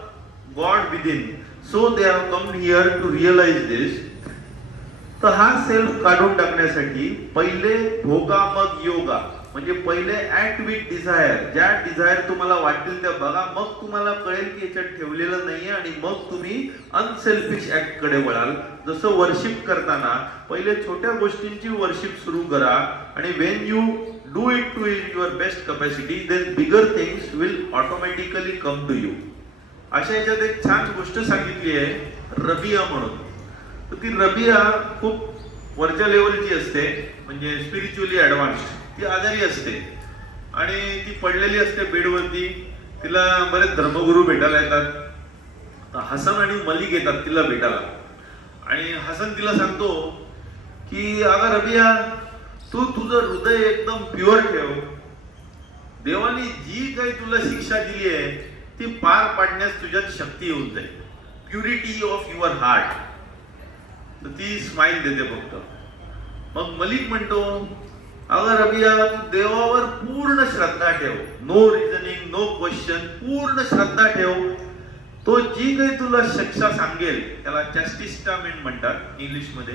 god within. So they have come here to realize this. तर हा सेल्फ काढून टाकण्यासाठी पहिले भोगा मग योगा. म्हणजे पहिले ऍक्ट विथ डिझायर. ज्या डिझायर तुम्हाला वाटतील त्या बघा, मग तुम्हाला कळेल की याच्यात ठेवलेलं नाहीये आणि मग तुम्ही अनसेल्फिश ऍक्ट कडे वळाल. जसं वर्शिप करताना पहिले छोट्या गोष्टींची वर्शिप सुरू करा आणि when you do it to your best capacity then bigger things will automatically come to you. अशा याच्यात एक छान गोष्ट सांगितली आहे रबिया म्हणून. तर ती रबिया खूप वरच्या लेवलची असते, म्हणजे स्पिरिच्युअली ऍडव्हान्स्ड. ती आजारी असते आणि ती पडलेली असते बेडवरती. तिला बरेच धर्मगुरू भेटायला येतात. हसन आणि मलिक येतात तिला भेटायला आणि हसन तिला सांगतो की अगं रबिया, तू तुझं हृदय एकदम प्युअर ठेव. देवाने जी काही तुला शिक्षा दिली आहे ती पार पाडण्यास तुझ्यात शक्ती येऊन जाईल. Purity of your heart. तर ती स्माइल देते फक्त. मग मलिक म्हणतो अगं रबिया, तू देवावर पूर्ण श्रद्धा ठेव. नो रिझनिंग, नो क्वेश्चन, पूर्ण श्रद्धा ठेव. तो जी काही तुला शिक्षा सांगेल, त्याला चॅस्टिस्टामेंट म्हणतात इंग्लिशमध्ये,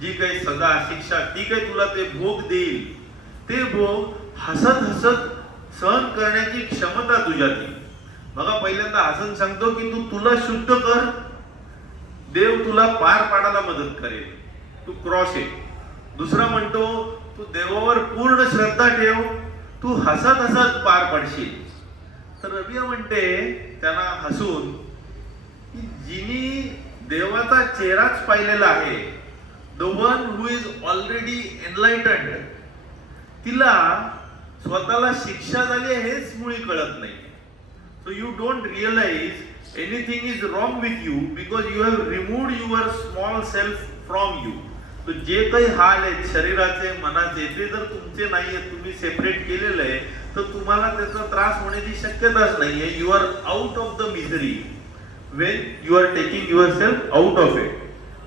जी काही सजा शिक्षा ती काही तुला ते भोग देईल, ते भोग हसत हसत सहन करण्याची क्षमता तुझ्यात येईल. बघा, पहिल्यांदा हसन सांगतो की तू तुला शुद्ध कर, देव तुला पार पाडायला मदत करेल, तू क्रॉस आहे. दुसरा म्हणतो तू देवावर पूर्ण श्रद्धा ठेव, तू हसत हसत पार पडशील. तर रबिया म्हणते त्यांना हसून की जिनी देवाचा चेहराच पाहिलेला आहे, the one who is already enlightened, तिला स्वतःला शिक्षा झाली हेच मुळी कळत नाही. So you don't realise anything is wrong with you because you have removed your small self from you. तर जे काही हाल आहेत शरीराचे, मनाचे, ते जर तुमचे नाहीये, तुम्ही सेपरेट केलेलं आहे, तर तुम्हाला त्याचा त्रास होण्याची शक्यताच नाहीये. You are out of the misery when you are taking your self out of it.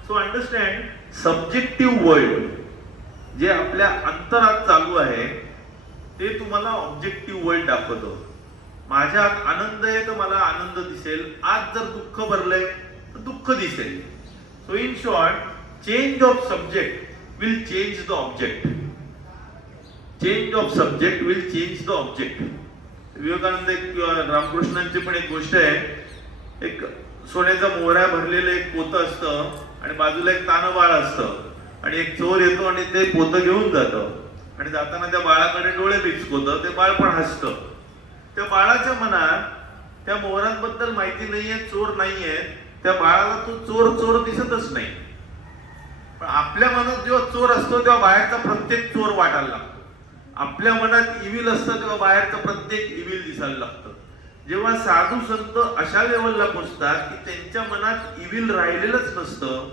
So understand, subjective world जे आपल्या अंतरात चालू आहे ते तुम्हाला ऑब्जेक्टिव्ह वर्ल्ड दाखवतो. माझ्यात आनंद आहे तर मला आनंद दिसेल, आज जर दुःख भरलंय तर दुःख दिसेल. So in short, change of subject will change the object. Change of subject will change the object. Vivekananda, एक रामकृष्णांची पण एक गोष्ट आहे. एक सोन्याचा मोहरा भरलेलं एक पोतं असतं आणि बाजूला एक तानं बाळ असतं आणि एक चोर येतो आणि ते पोतं घेऊन जातं आणि जाताना त्या बाळाकडे डोळे पिचकवतं. ते बाळ पण हसतं. त्या बाळाच्या मनात त्या मोहरांबद्दल माहिती नाहीये, चोर नाहीये. त्या बाळाला तो चोर चोर दिसतच नाही. आपल्या मनात जेव्हा चोर असतो तेव्हा बाहेरचा प्रत्येक चोर वाटायला लागतो. आपल्या मनात इविल असतं तेव्हा बाहेरचं प्रत्येक इविल दिसायला लागतं. जेव्हा साधू संत अशा लेवलला पोचतात की त्यांच्या मनात इविल राहिलेलंच नसतं,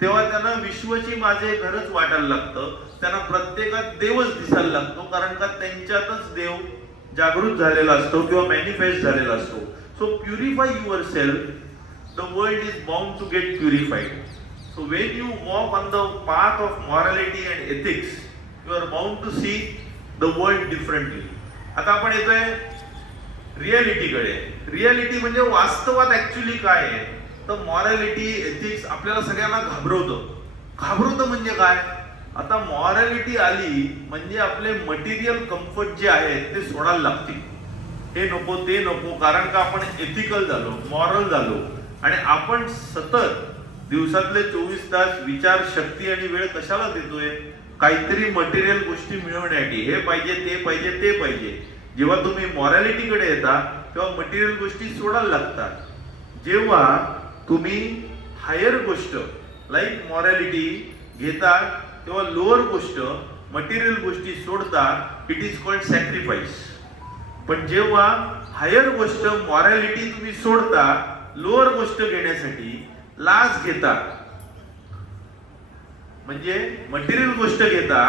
तेव्हा त्यांना विश्वची माझे घरच वाटायला लागतं. त्यांना प्रत्येकात देवच दिसायला लागतो, कारण का त्यांच्यातच देव जागृत झालेला असतो किंवा मॅनिफेस्ट झालेला असतो. So purify your self, the world is bound to get purified. So when you walk on the path of morality and ethics, you are bound to see the world differently. आता आपण येतोय रियालिटीकडे. Reality म्हणजे वास्तवात actually काय आहे, तर morality ethics आपल्याला सगळ्यांना घाबरवतं म्हणजे काय, आता मॉरॅलिटी आली म्हणजे आपले मटेरियल कम्फर्ट जे आहेत ते सोडायला लागतील. हे नको ते नको, कारण का आपण एथिकल झालो, मॉरल झालो, आणि आपण सतत दिवसातले 24 तास विचार शक्ती आणि वेळ कशाला देतोय, काहीतरी मटेरियल गोष्टी मिळवण्यासाठी. हे पाहिजे ते पाहिजे ते पाहिजे. जेव्हा तुम्ही मॉरॅलिटीकडे येता तेव्हा मटेरियल गोष्टी सोडायला लागतात. जेव्हा तुम्ही हायर गोष्ट लाईक मॉरॅलिटी घेता तेव्हा लोअर गोष्ट मटेरियल गोष्टी सोडता. It is called sacrifice. पण जेव्हा हायर गोष्ट मॉरॅलिटी तुम्ही सोडता लोअर गोष्ट घेण्यासाठी लाच घेता, म्हणजे मटेरियल गोष्ट घेता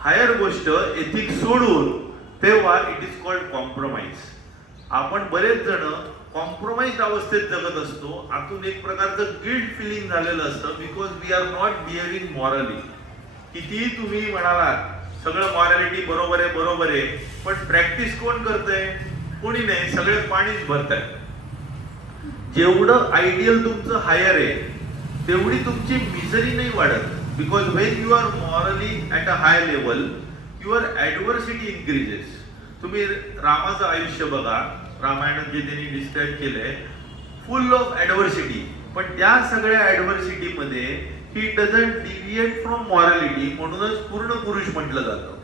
हायर गोष्ट एथिक सोडून, तेव्हा इट इज कॉल्ड कॉम्प्रोमाइज. आपण बरेच जण कॉम्प्रोमाइज अवस्थेत जगत असतो. आतून एक प्रकारचं गिल्ट फिलिंग झालेलं असतं, because we are not behaving morally. कितीही तुम्ही म्हणालात सगळं मॉरॅलिटी बरोबर आहे, पण प्रॅक्टिस कोण करतंय, कोणी नाही, सगळे पाणीच भरताय. जेवढं आयडियल तुमचं हायर आहे तेवढी तुमची मिजरी नाही वाढत, because when you are morally at a high level your adversity increases. तुम्ही रामाचं आयुष्य बघा, रामायणात जे त्यांनी डिस्क्राईब केलंय, फुल ऑफ ॲडव्हर्सिटी, पण त्या सगळ्या ॲडव्हर्सिटीमध्ये he doesn't deviate from morality, म्हणूनच पूर्ण पुरुष म्हटलं जातं.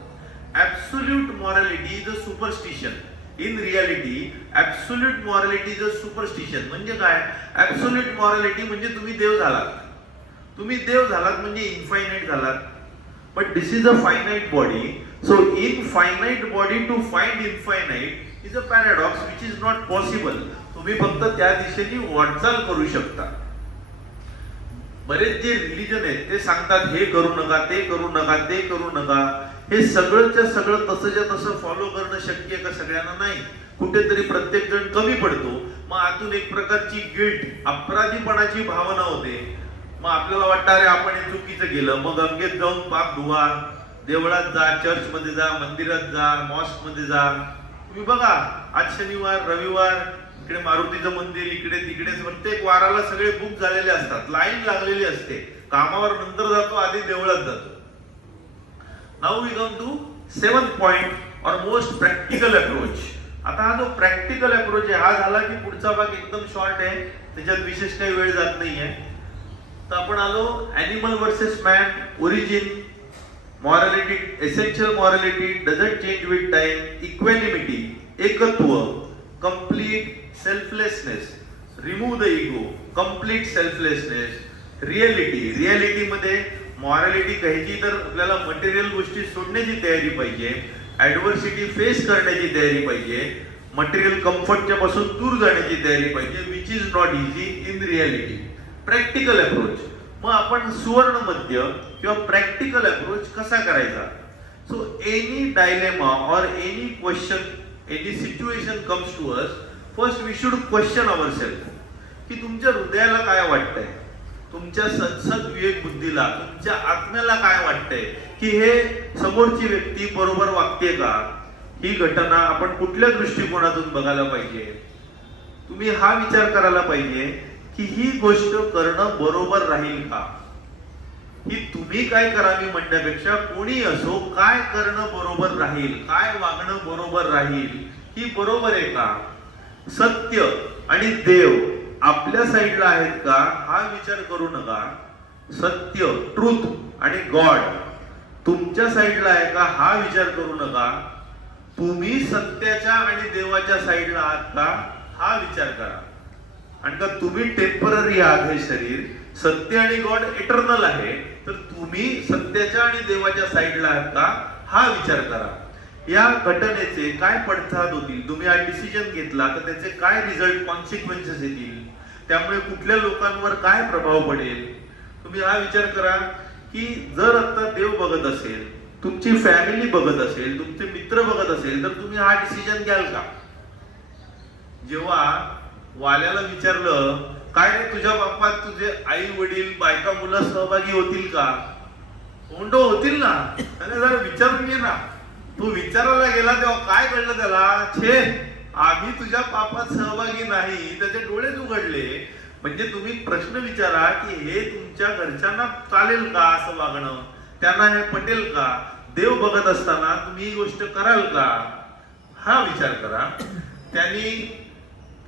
Absolute morality is a superstition. In reality absolute morality is a superstition. म्हणजे काय, ॲब्सोल्यूट मॉरॅलिटी म्हणजे तुम्ही देव झालात. तुम्ही देव झालात म्हणजे इनफायनाइट झालात. But this is a finite body. So in finite body to find infinite is a paradox which is not possible. तुम्ही फक्त त्या दिशेने वाटचाल करू शकता. बरेच जे रिलीजन आहेत ते सांगतात हे करू नका, ते करू नका, ते करू नका. हे सगळंच्या सगळं तसंच्या तसं फॉलो करणं शक्य का सगळ्यांना नाही. कुठेतरी प्रत्येक जण कमी पडतो. मग आतून एक प्रकारची गिल्ट, अपराधीपणाची भावना होते. मग आपल्याला वाटतं अरे आपण हे चुकीचं केलं. मग गंगेत जाऊन पाप धुवा, देवळात जा, चर्च मध्ये जा, मंदिरात जा, मॉस्क मध्ये जा. तुम्ही बघा आज शनिवार रविवार इकडे मारुतीचं मंदिर, इकडे तिकडे प्रत्येक वाराला सगळे बुक झालेले असतात, लाईन लागलेली असते. कामावर नंतर जातो, आधी देवळात जातो. Now we come to 7th point और मोस्ट प्रॅक्टिकल अप्रोच. आता हा जो प्रॅक्टिकल अप्रोच आहे हा झाला की पुढचा भाग एकदम शॉर्ट आहे, त्याच्यात विशेष काही वेळ जात नाहीये. तर आपण आलो animal versus man, origin, morality, essential morality, doesn't change with time, equanimity, एकत्व, complete selflessness, remove the ego, complete selflessness, reality. Reality मध्ये मॉरॅलिटी घ्यायची तर आपल्याला मटेरियल गोष्टी सोडण्याची तयारी पाहिजे, ॲडव्हर्सिटी फेस करण्याची तयारी पाहिजे, मटेरियल कम्फर्टच्या पासून दूर जाण्याची तयारी पाहिजे, which is not easy in reality. Practical approach. मग आपण सुवर्ण मध्य किंवा प्रॅक्टिकल अप्रोच कसा करायचा. सो एनी डायलेमा और any question, any situation comes to us, first we should question ourselves की तुमच्या हृदयाला काय वाटतंय, तुमच्या सद्सद विवेक बुद्धीला, तुमच्या आत्म्याला काय वाटतंय की हे समोरची व्यक्ती बरोबर वागते का, ही घटना आपण कुठल्या दृष्टिकोनातून बघायला पाहिजे. तुम्ही हा विचार करायला पाहिजे की ही गोष्ट करणं बरोबर राहील का. ही तुम्ही काय करावी म्हणण्यापेक्षा कोणी असो काय करणं बरोबर राहील, काय वागणं बरोबर राहील, ही बरोबर आहे का. सत्य आणि देव आपल्या साईडला आहेत का हा विचार करू नका. सत्य, ट्रूथ आणि गॉड तुमच्या साईडला आहे का हा विचार करू नका. तुम्ही सत्याच्या आणि देवाच्या साईडला आहात का हा विचार करा. आणि का तुम्ही टेम्पररी आहात, हे शरीर, सत्य आणि गॉड इटर्नल आहे, तर तुम्ही सत्याच्या आणि देवाच्या साईडला आहात का हा विचार करा. या घटनेचे काय पडसाद होतील, तुम्ही हा डिसिजन घेतला तर त्याचे काय रिझल्ट, कॉन्सिक्वेन्सेस येतील, त्यामुळे कुठल्या लोकांवर काय प्रभाव पडेल. तुम्ही हा विचार करा की जर आता देव बघत असेल, तुमची फॅमिली बघत असेल, तुमचे मित्र बघत असेल, तर तुम्ही हा डिसिजन घ्याल का. जेव्हा वाल्याला विचारलं काय रे तुझ्या बापात तुझे आई वडील बायका मुलं सहभागी होतील का? कोंडो होतील ना. त्याने जरा विचारून घे ना. तू विचारायला गेला तेव्हा काय कळलं त्याला? छे, आम्ही तुझ्या पापात सहभागी नाही. त्याचे डोळेच उघडले. म्हणजे तुम्ही प्रश्न विचारा की हे तुमच्या घरच्यांना चालेल का असं वागणं? त्यांना हे पटेल का? देव बघत असताना तुम्ही ही गोष्ट कराल का? हा विचार करा. त्यांनी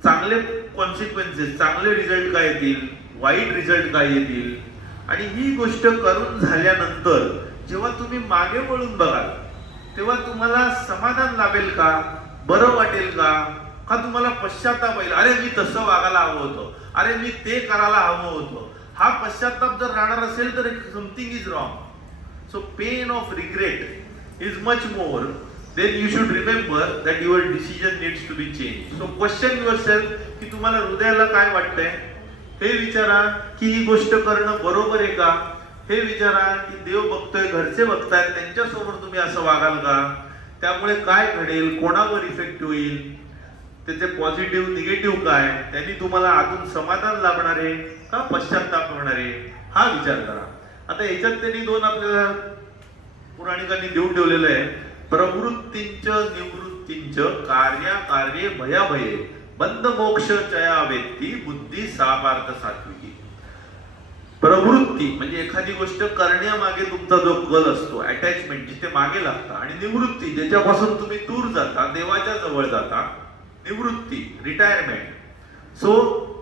चांगले कॉन्सिक्वेन्सेस, चांगले रिझल्ट काय येतील, वाईट रिझल्ट काय येतील, आणि ही गोष्ट करून झाल्यानंतर जेव्हा तुम्ही मागे वळून बघाल तेव्हा तुम्हाला समाधान लाभेल का? बरं वाटेल का? का तुम्हाला पश्चाताप येईल? अरे मी तसं वागायला हवं होतं, अरे मी ते करायला हवं होतं. हा पश्चाताप जर राहणार असेल तर something is wrong. So pain of regret is much more. Then you should remember that your decision needs to be changed. So question yourself की तुम्हाला हृदयाला काय वाटतंय? हे विचारा की ही गोष्ट करणं बरोबर आहे का? हे विचारा की देव बघतोय, घरचे बघतायत, त्यांच्यासमोर तुम्ही असं वागाल का? त्यामुळे काय घडेल, कोणावर इफेक्ट होईल, त्याचे पॉझिटिव्ह निगेटिव्ह काय, त्यांनी तुम्हाला आतून समाधान लाभणार आहे का पश्चाताप होणार आहे, हा विचार करा. आता याच्यात त्यांनी दोन आपल्याला पुराणिकांनी देऊन ठेवलेलं आहे. प्रवृत्तींच निवृत्तींच कार्ये भयाभये बंद मोक्ष चया वेत्ती बुद्धी सापार्थ सात्विकी. प्रवृत्ती म्हणजे एखादी गोष्ट करण्यामागे तुमचा जो कल असतो, अटॅचमेंट जिथे मागे लागता, आणि निवृत्ती ज्याच्यापासून तुम्ही दूर जाता, देवाच्या जवळ जाता. निवृत्ती रिटायरमेंट. सो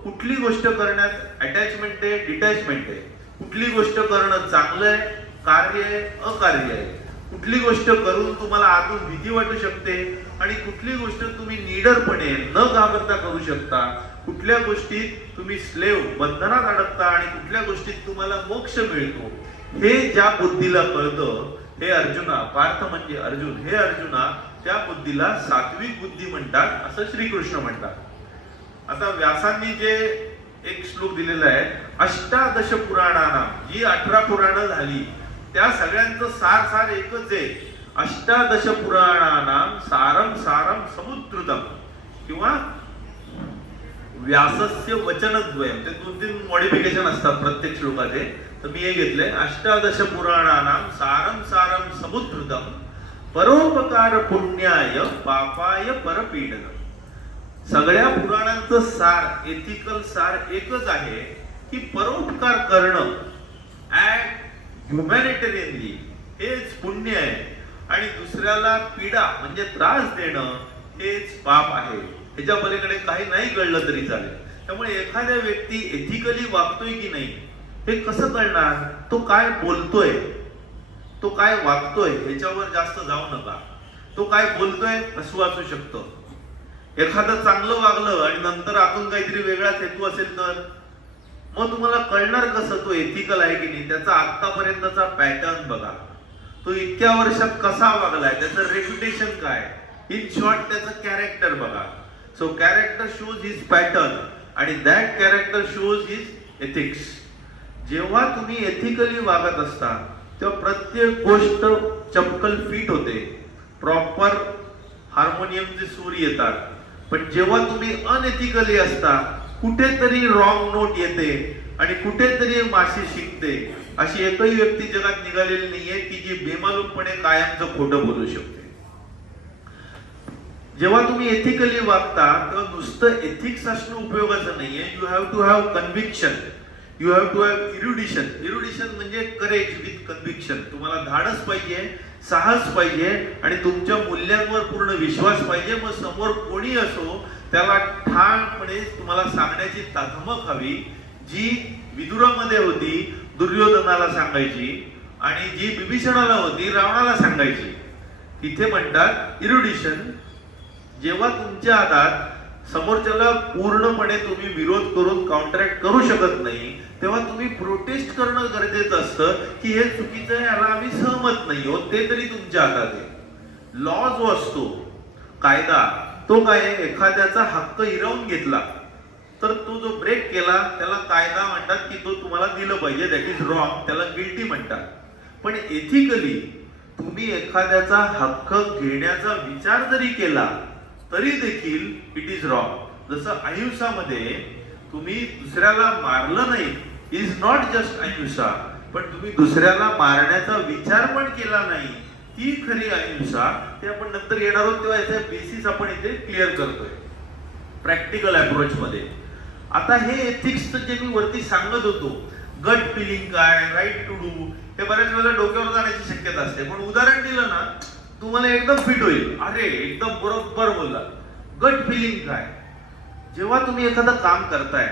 कुठली गोष्ट करण्यात अटॅचमेंट आहे, डिटॅचमेंट आहे. कुठली गोष्ट करणं चांगलं आहे, कार्य आहे, अकार्य आहे. कुठली गोष्ट करून तुम्हाला आतून भीती वाटू शकते आणि कुठली गोष्ट तुम्ही निडरपणे न घाबरता करू शकता. कुठल्या गोष्टीत तुम्ही स्लेव्ह बंधनात अडकता आणि कुठल्या गोष्टीत तुम्हाला मोक्ष मिळतो, हे ज्या बुद्धीला कळतं, हे अर्जुना, पार्थ म्हणजे अर्जुन, हे अर्जुना, त्या बुद्धीला सात्विक बुद्धी म्हणतात असं श्रीकृष्ण म्हणतात. आता व्यासांनी जे एक श्लोक दिलेला आहे, अष्टादश पुराणाना, जी 18 पुराणं झाली त्या सगळ्यांचं सार एकच आहे. अष्टादश पुराणानां सारम सारम समुद्रुतम, किंवा व्यासस्य वचनद्वयम. ते 2-3 मॉडिफिकेशन असतात प्रत्येक श्लोकाचे, तर मी हे घेतलंय. अष्टादश पुराणानां सारम सारम समुद्रुतम परोपकार पुण्याय पापाय परपीडनम. सगळ्या पुराणांचं सार, एथिकल सार एकच आहे की परोपकार करणं, ऍक्ट ह्युमॅनिटेरियनली, हेच पुण्य आहे, आणि दुसऱ्याला पीडा म्हणजे त्रास देणं हेच पाप आहे. ह्याच्या पलीकडे काही नाही कळलं तरी चालेल. त्यामुळे एखाद्या व्यक्ती एथिकली वागतोय की नाही हे कसं कळणार? तो काय बोलतोय, तो काय वागतोय ह्याच्यावर जास्त जाऊ नका. तो काय बोलतोय असं असू शकतं. एखादं चांगलं वागलं आणि नंतर आतून काहीतरी वेगळाच हेतू असेल तर मग तुम्हाला कळणार कसं तो एथिकल आहे की नाही? त्याचा आतापर्यंतचा पॅटर्न बघा, तो इतक्या वर्षात कसा वागलाय, त्याचं रेप्युटेशन काय, इन शॉर्ट त्याचं कॅरेक्टर बघा. So character shows his pattern आणि that character shows his ethics. जेव्हा तुम्ही एथिकली वागत असता तेव्हा प्रत्येक गोष्ट चपकल फिट होते, प्रॉपर हार्मोनियमचे सूर येतात. पण जेव्हा तुम्ही अनएथिकली असता कुठेतरी रॉंग नोट येते आणि कुठेतरी माशी शिकते. अशी एकही व्यक्ती जगात निघालेली नाहीये की जी बेमालूमपणे कायमचं खोटं बोलू शकते. जेव्हा तुम्ही एथिकली वागता तेव्हा नुसतं एथिक्स असणं उपयोगाचं नाहीये. You have to have conviction, you have to have erudition. Erudition म्हणजे करेज विथ कन्व्हिक्शन. तुम्हाला धाडस पाहिजे, साहस पाहिजे आणि तुमच्या मूल्यांवर पूर्ण विश्वास पाहिजे. मग समोर कोणी असो त्याला ठामपणे तुम्हाला सांगण्याची धमक हवी, जी विदुरामध्ये होती दुर्योधनाला सांगायची आणि जी बिभीषणाला होती रावणाला सांगायची. तिथे म्हणतात इरुडिशन. जेव्हा तुमच्या हातात समोरच्याला पूर्णपणे तुम्ही विरोध करून कॉन्ट्रॅक्ट करू शकत नाही तेव्हा तुम्ही प्रोटेस्ट करणं गरजेचं असतं की हे चुकीचं आहे, याला आम्ही सहमत नाही आहोत. ते तरी तुमच्या हातात आहे. लॉ जो असतो, कायदा, तो काय, एखाद्याचा हक्क हिरावून घेतला तर तो जो ब्रेक केला त्याला कायदा म्हणतात की तो तुम्हाला दिलं पाहिजे, दॅट इज रॉंग, त्याला गिल्टी म्हणतात. पण एथिकली तुम्ही एखाद्याचा हक्क घेण्याचा विचार जरी केला तरी देखील इट इज रॉंग. जसं अहिंसामध्ये तुम्ही दुसऱ्याला मारलं नाही इज नॉट जस्ट अहिंसा, पण तुम्ही दुसऱ्याला मारण्याचा विचार पण केला नाही, ती खरी अहिंसा. ते आपण नंतर येणार आहोत तेव्हा याचा बेसिस आपण इथे क्लिअर करतोय प्रॅक्टिकल अप्रोच मध्ये. आता हे एथिक्स जे मी वरती सांगत होतो, गट फिलिंग काय, राईट टू डू, हे बऱ्याच वेळेला डोक्यावर जाण्याची शक्यता असते. पण उदाहरण दिलं ना तुम्हाला एकदम फिट होईल. अरे एकदम बरोबर बोलला. गट फिलिंग काय, जेव्हा तुम्ही एखादं काम करताय,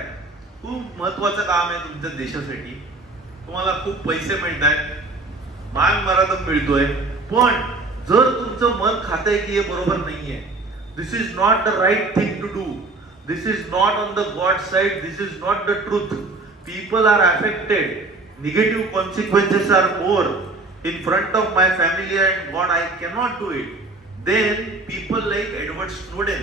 खूप महत्वाचं काम आहे तुमच्या देशासाठी, तुम्हाला खूप पैसे मिळत आहेत, मान मर्यादा मिळतोय, पण जर तुमचं मन खातंय की हे बरोबर नाहीये, this is not the right thing to do, this is not on the god side, this is not the truth, people are affected, negative consequences are more in front of my family and God I cannot do it, then people like Edward Snowden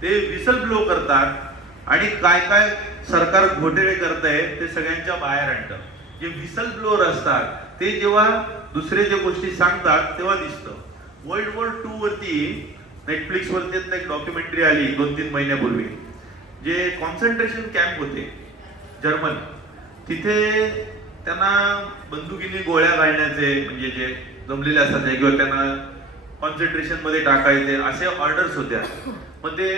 ते whistle blow करतात आणि काय काय सरकार घोटाळे करतंय ते सगळ्यांच्या बाहेर आणतात. जे विसल ब्लोअर असतात ते जेव्हा दुसरे जे गोष्टी सांगतात तेव्हा दिसतं. वर्ल्ड वॉर 2 वरती नेटफ्लिक्स वरती एक डॉक्युमेंटरी आली 2-3 महिन्यापूर्वी, जे कॉन्सन्ट्रेशन कॅम्प होते जर्मन, तिथे त्यांना बंदुकीने गोळ्या घालण्याचे, म्हणजे जे जमलेले असतात किंवा त्यांना कॉन्सन्ट्रेशन मध्ये टाकायचे असे ऑर्डर्स होत्या. मग ते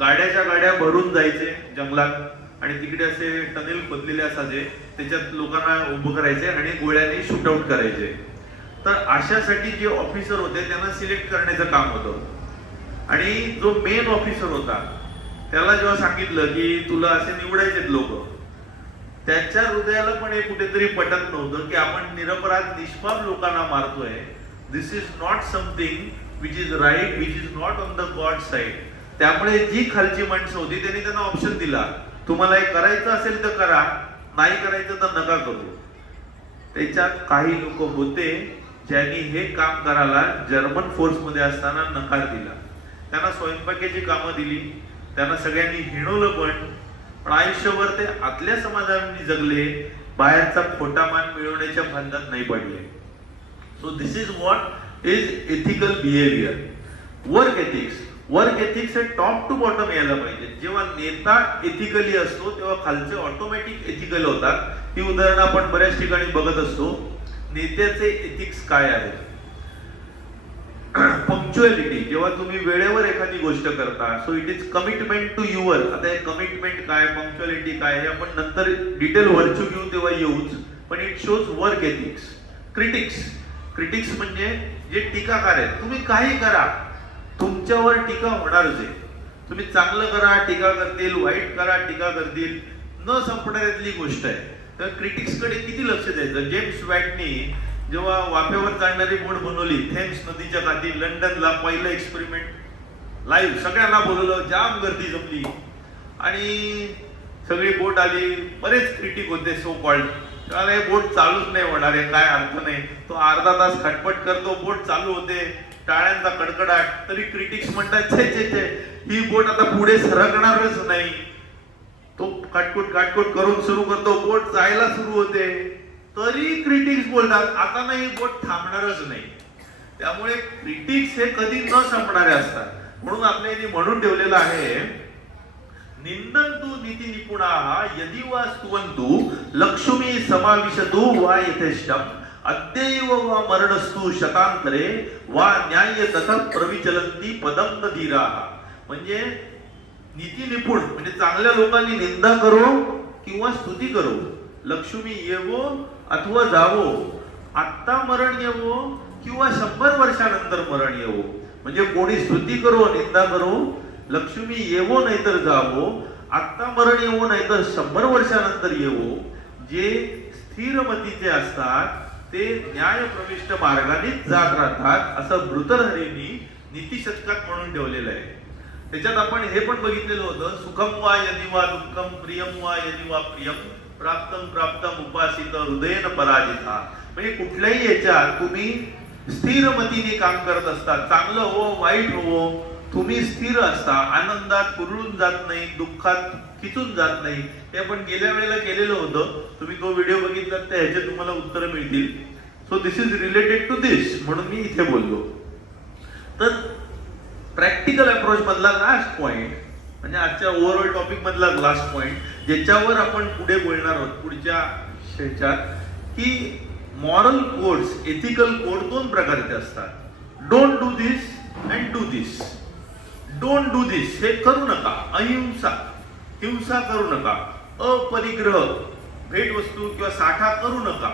गाड्याच्या गाड्या भरून जायचे जंगलात आणि तिकडे असे टनेल खोदलेले असायचे, त्याच्यात लोकांना उभं करायचे आणि गोळ्याने शूट आउट करायचे. तर अशासाठी जे ऑफिसर होते त्यांना सिलेक्ट करण्याचं काम होतं. आणि जो मेन ऑफिसर होता त्याला जेव्हा सांगितलं की तुला असे निवडायचे लोक, त्याच्या हृदयाला पण हे कुठेतरी पटत नव्हतं की आपण निरपराध निष्पाप लोकांना मारतोय. This is not something which is right, which is not on the god side. त्यामुळे जी खालची माणसं होती त्यांनी त्यांना ऑप्शन दिला, तुम्हाला हे करायचं असेल तर करा, नाही करायचं तर नका करू. त्याच्यात काही लोक होते ज्यांनी हे काम करायला जर्मन फोर्स मध्ये असताना नकार दिला. त्यांना स्वयंपाकाची कामं दिली, त्यांना सगळ्यांनी हिणवलं, पण आयुष्यभर ते आतल्या समाधानाने जगले, बाहेरचा खोटा मान मिळवण्याच्या फंदात नाही पडले. So this is what is ethical behaviour. Work ethics, work ethics हे टॉप टू बॉटम यायला पाहिजे. जेव्हा नेता एथिकली असतो तेव्हा खालचे ऑटोमॅटिक एथिकल होतात. ही उदाहरणं आपण बऱ्याच ठिकाणी बघत असतो. नेत्याचे एथिक्स काय आहेत? पंक्च्युअलिटी, जेव्हा तुम्ही वेळेवर एखादी गोष्ट करता, so it is commitment to your. आता हे कमिटमेंट काय, पंक्च्युअलिटी काय, हे आपण नंतर डिटेल व्हर्च्यू घेऊ तेव्हा येऊच, पण it shows work ethics. Critics, critics म्हणजे जे टीकाकार आहेत. तुम्ही काही करा, तुमच्यावर टीका होणारच आहे. तुम्ही चांगलं करा, टीका करतील, वाईट करा, टीका करतील, न संपणाऱ्यातली गोष्ट आहे. तर क्रिटिक्स कडे किती लक्ष द्यायचं. जेम्स वॅटनी जेव्हा वाफेवर चालणारी बोट बनवली थेम्स नदीच्या काठी लंडनला, पहिलं एक्सपेरिमेंट लाईव्ह, सगळ्यांना बोलवलं, जाम गर्दी जमली आणि सगळी बोट आली. बरेच क्रिटिक होते सो कॉल्ड, त्याला हे बोट चालूच नाही होणार आहे, काय अर्थ नाही. तो अर्धा तास खटपट करतो, बोट चालू होते, टाळ्यांचा कडकडाट, तरी क्रिटिक्स म्हणतात छे छे छे, ही बोट आता पुढे सरकणारच नाही. तो काटकोट करून सुरू करतो, बोट जायला सुरू होते, तरी क्रिटिक्स बोलतात आता नाही, बोट थांबणारच नाही. त्यामुळे क्रिटिक्स हे कधी न संपणारे असतात. म्हणून आपल्या म्हणून ठेवलेलं आहे, निंदन्तु नीति निपुणाः यदि वा स्तुवन्तु लक्ष्मी समाविशतु वा यथेष्टम् अद्यैव वा मरणस्तु शतान्तरे वा न्याय तथा प्रविचलन्ति पदं न धीराः. म्हणजे नीती निपुण म्हणजे चांगल्या लोकांनी निंदा करो किंवा स्तुती करो, लक्ष्मी येवो अथवा जावो, आत्ता मरण येवो किंवा 100 वर्षानंतर मरण येवो. म्हणजे कोणी स्तुती करो, निंदा करो, लक्ष्मी येवो नाहीतर जावो, आत्ता मरण येवो नाहीतर 100 वर्षानंतर येवो, जे स्थिरमतीचे असतात ते न्याय प्रविष्ट मार्गानेच जात राहतात, असं भृतहरींनी नीतिशतकात म्हणून ठेवलेलं आहे. त्याच्यात आपण हे पण बघितलेलं होतं, सुखम वा यदि वा दुःखम, प्रियम वा यदि वा प्रियम, प्राप्तम प्राप्तम उपासित हृदयेन पराजिता. म्हणजे कुठल्याही याच्यात तुम्ही स्थिरमतीने काम करत असता, चांगलं हो वाईट हो, तुम्ही स्थिर असता, आनंदात कुरळून जात नाही, दुःखात खिचून जात नाही. हे आपण गेल्या वेळेला केलेलं होतं, तुम्ही तो व्हिडिओ बघितला तर ह्याचे तुम्हाला उत्तर मिळतील. So this is related to this, म्हणून मी इथे बोललो. तर प्रॅक्टिकल अप्रोच मधला लास्ट पॉइंट म्हणजे आजच्या ओव्हरऑल टॉपिक मधला लास्ट पॉइंट ज्याच्यावर आपण पुढे बोलणार आहोत पुढच्या ह्याच्यात, की मॉरल कोड्स, एथिकल कोड दोन प्रकारचे असतात. Don't do this and do this. Don't do this हे करू नका, अहिंसा, हिंसा करू नका, अपरिग्रह, भेटवस्तू किंवा साठा करू नका,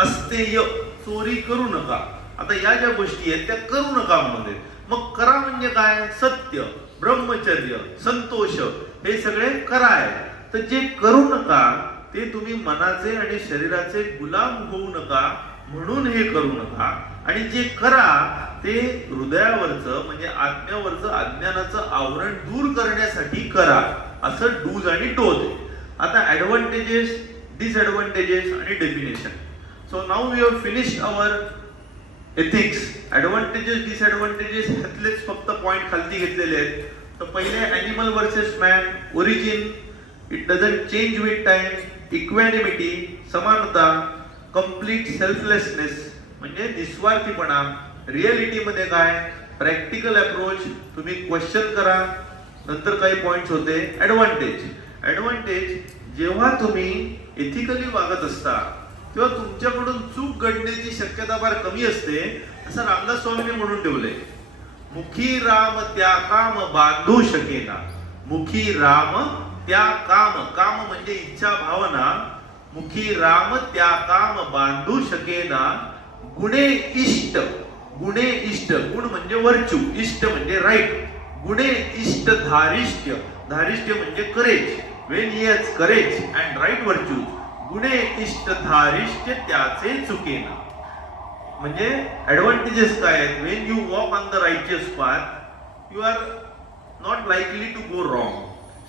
अस्तेय, चोरी करू नका. आता या ज्या गोष्टी आहेत त्या करू नका मध्ये. मग करा म्हणजे काय? सत्य, ब्रह्मचर्य, संतोष, हे सगळे करा आहे. तर जे करू नका ते तुम्ही मनाचे आणि शरीराचे गुलाम होऊ नका म्हणून हे करू नका. आणि जे करा ते हृदयावरचं म्हणजे आत्म्यावरचं अज्ञानाचं आवरण दूर करण्यासाठी करा. असं डूज आणि डोज. आता ऍडव्हान्टेजेस, डिसएडव्हान्टेजेस आणि definition. So now we have finished our ethics. Advantages, disadvantages ह्यातलेच फक्त पॉइंट खालती घेतलेले आहेत. तर पहिले animal versus man, origin, it doesn't change with time, equanimity, समानता, कम्प्लीट सेल्फलेसनेस म्हणजे निस्वार्थीपणा, रिअलिटी मध्ये काय, प्रॅक्टिकल अप्रोच, तुम्ही क्वेश्चन करा. नंतर काही पॉइंट्स होते. ऍडव्हान्टेज, जेव्हा तुम्ही एथिकली वागत असता तेव्हा तुमच्याकडून चूक घडण्याची शक्यता फार कमी असते. असं रामदास स्वामींनी म्हणून ठेवले, मुखी राम त्या काम बांधू शकेना. मुखी राम त्या काम, काम म्हणजे इच्छा भावना. मुखी राम त्या काम बांधू शकेना. गुणे इष्ट, गुणे इष्ट, गुण म्हणजे वर्च्यू, इष्ट म्हणजे राईट. गुणे इष्ट धारिष्ट्य, धारिष्ट्य म्हणजे courage. When he has courage and right virtues, गुणे इष्ट धारिष्ट्य त्याचे चुकेना. म्हणजे ऍडव्हान्टेजेस काय आहेत? When you walk on the righteous path you are not likely to go wrong.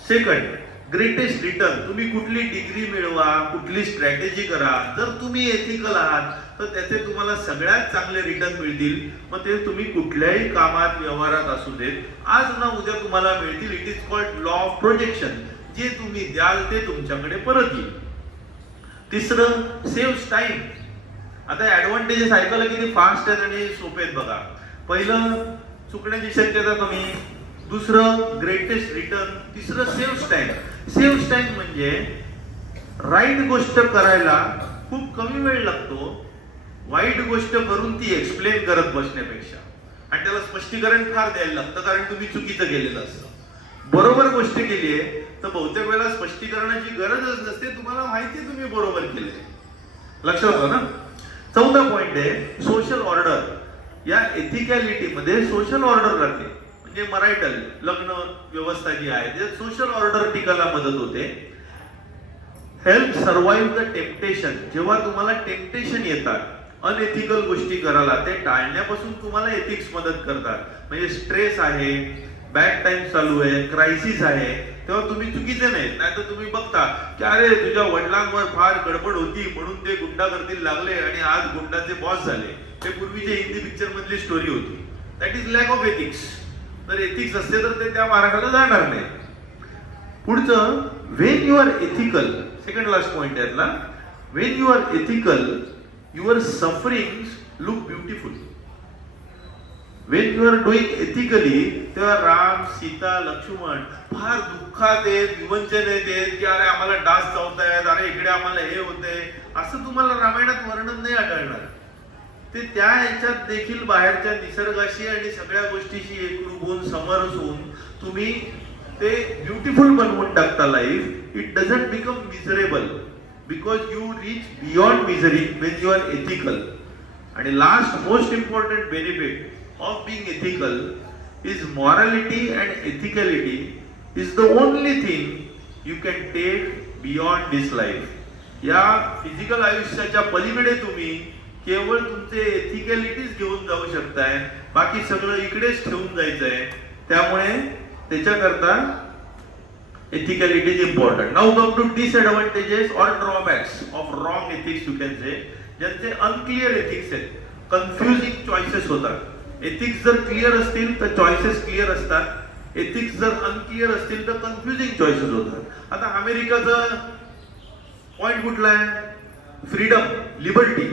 Second, greatest return. तुम्ही कुठली डिग्री मिळवा, कुठली स्ट्रॅटेजी करा, जर तुम्ही एथिकल आहात तर त्याचे तुम्हाला सगळ्यात चांगले रिटर्न मिळतील. मग ते तुम्ही कुठल्याही कामात, व्यवहारात असू देत, आज ना उद्या तुम्हाला मिळतील. It is called law of projection. जे तुम्ही द्याल ते तुमच्याकडे परत येईल. तिसरं, सेव्ह टाइम. आता ऍडव्हान्टेजेस ऐकायला किती फास्ट आहेत आणि सोपे आहेत बघा. पहिलं, चुकण्याची शक्यता कमी. दुसरं, ग्रेटेस्ट रिटर्न. तिसरं, सेव्ह टाइम. सेव्ह टाइम म्हणजे राईट गोष्ट करायला खूप कमी वेळ लागतो, वाईट गोष्ट करून ती एक्सप्लेन करत बसण्यापेक्षा. आणि त्याला स्पष्टीकरण फार द्यायला लागतं कारण तुम्ही चुकीचं केलेलं असतं. बरोबर गोष्ट केली आहे तर बहुतेक वेळेला स्पष्टीकरणाची गरजच नसते, तुम्हाला माहिती तुम्ही बरोबर केले. लक्षात आलं ना? चौथा पॉइंट आहे सोशल ऑर्डर. या एथिकॅलिटी मध्ये सोशल ऑर्डर राहते. म्हणजे मरायटल लग्न व्यवस्था जी आहे ते सोशल ऑर्डर टिकायला मदत होते. Help survive the temptation. जेव्हा तुम्हाला टेम्पटेशन येतात अनएथिकल गोष्टी करायला, ते टाळण्यापासून तुम्हाला एथिक्स मदत करतात. म्हणजे स्ट्रेस आहे, बॅड टाइम चालू आहे, क्रायसिस आहे, तेव्हा तुम्ही चुकीचे नाहीत. नाही तर तुम्ही बघता की अरे तुझ्या वडिलांवर फार गडबड होती म्हणून ते गुंडागर्दीला लागले आणि आज गुंडाचे बॉस झाले. ते पूर्वीच्या हिंदी पिक्चर मधली स्टोरी होती. That is lack of ethics. तर एथिक्स असते तर ते त्या मार्गाला जाणार नाही. पुढचं, when you are ethical. Second last point यातला, when you are ethical your suffering look beautiful. When you are doing ethically तेव्हा राम, सीता, लक्ष्मण फार दुःखात आहेत, विवंचनेत आहेत की अरे आम्हाला डास चावतायत, अरे इकडे आम्हाला हे होतंय, असं तुम्हाला रामायणात वर्णन नाही आढळणार. ते त्या ह्याच्यात देखील बाहेरच्या निसर्गाशी आणि सगळ्या गोष्टीशी एकरूप होऊन समरस होऊन तुम्ही ते ब्युटिफुल बनवून टाकता life. It doesn't become miserable because you reach beyond misery when you are ethical. आणि last most important benefit of being ethical is morality and ethicality is the only thing you can take beyond this life. या physical आयुष्याच्या पलीकडे तुम्ही केवळ तुमचे एथिकॅलिटीज घेऊन जाऊ शकताय, बाकी सगळं इकडेच ठेवून जायचंय. त्यामुळे त्याच्याकरता ethicality is important. Now come to disadvantages और drawbacks of wrong ethics. You can say ज्यांचे अनक्लिअर एथिक्स आहेत, कन्फ्युजिंग चॉईसेस होतात. एथिक्स जर क्लिअर असतील तर चॉईसेस क्लिअर असतात. एथिक्स जर अनक्लिअर असतील तर कन्फ्युजिंग चॉईसेस होतात. आता अमेरिकाचा पॉइंट कुठला आहे? Freedom, liberty.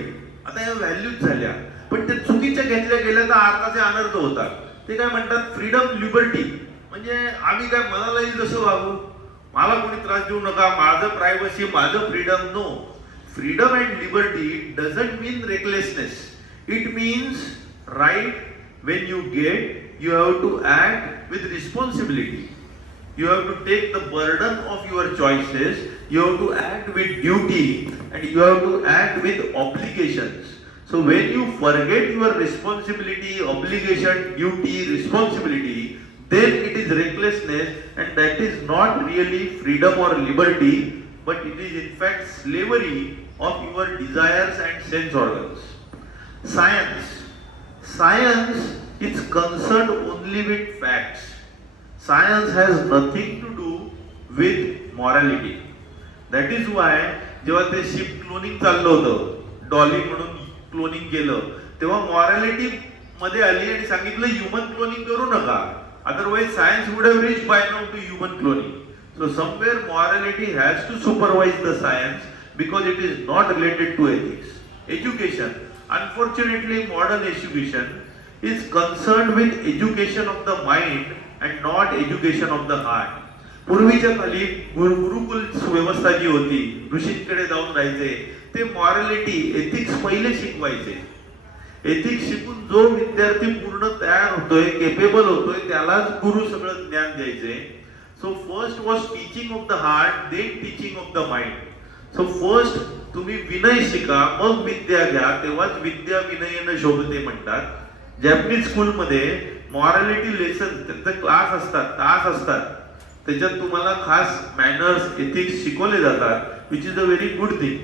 आता या व्हॅल्यूज झाल्या पण ते चुकीच्या घेतल्या गेल्या तर अर्थाचे अनर्थ होतात. ते काय म्हणतात? फ्रीडम, लिबर्टी म्हणजे आम्ही काय मनाला येईल तसं वागू, मला कोणी त्रास देऊ नका, माझं प्रायव्हसी, माझं freedom. No, freedom and liberty doesn't mean recklessness. It means right. when you get, you have to act with responsibility. You have to take the burden of your choices. You have to act with duty, and you have to act with obligations. So when you forget your responsibility, obligation, duty, responsibility, then it is recklessness, and that is not really freedom or liberty, but it is in fact slavery of your desires and sense organs. Science is concerned only with facts. Science has nothing to do with morality. That is why जेव्हा ते ship cloning चाललं होतं, Dolly म्हणून cloning केलं, तेव्हा morality मध्ये आली आणि सांगितलं ह्युमन क्लोनिंग करू नका, otherwise science would have reached by now to human cloning. So somewhere morality has to supervise the science because it is not related to ethics. Education, unfortunately modern education is concerned with education of the mind and not education of the heart. पूर्वीच्या काली गुरुकुल व्यवस्था जी होती, ऋषींकडे जाऊन राहायचे, ते morality, ethics पहिले शिकवायचे. Ethics शिकून जो विद्यार्थी पूर्ण तयार होतोय, केपेबल होतोय, त्यालाच गुरु सगळं ज्ञान द्यायचे. So first was teaching of the heart, then teaching of the mind. So first तुम्ही विनय शिका, मग विद्या घ्या, तेव्हाच विद्या विनयेनं शोभते म्हणतात. जॅपनीज स्कूलमध्ये मॉरॅलिटी लेसन, त्यांचे क्लास असतात, तास असतात, त्याच्यात तुम्हाला खास मॅनर्स, एथिक्स शिकवले जातात, which is a very good thing.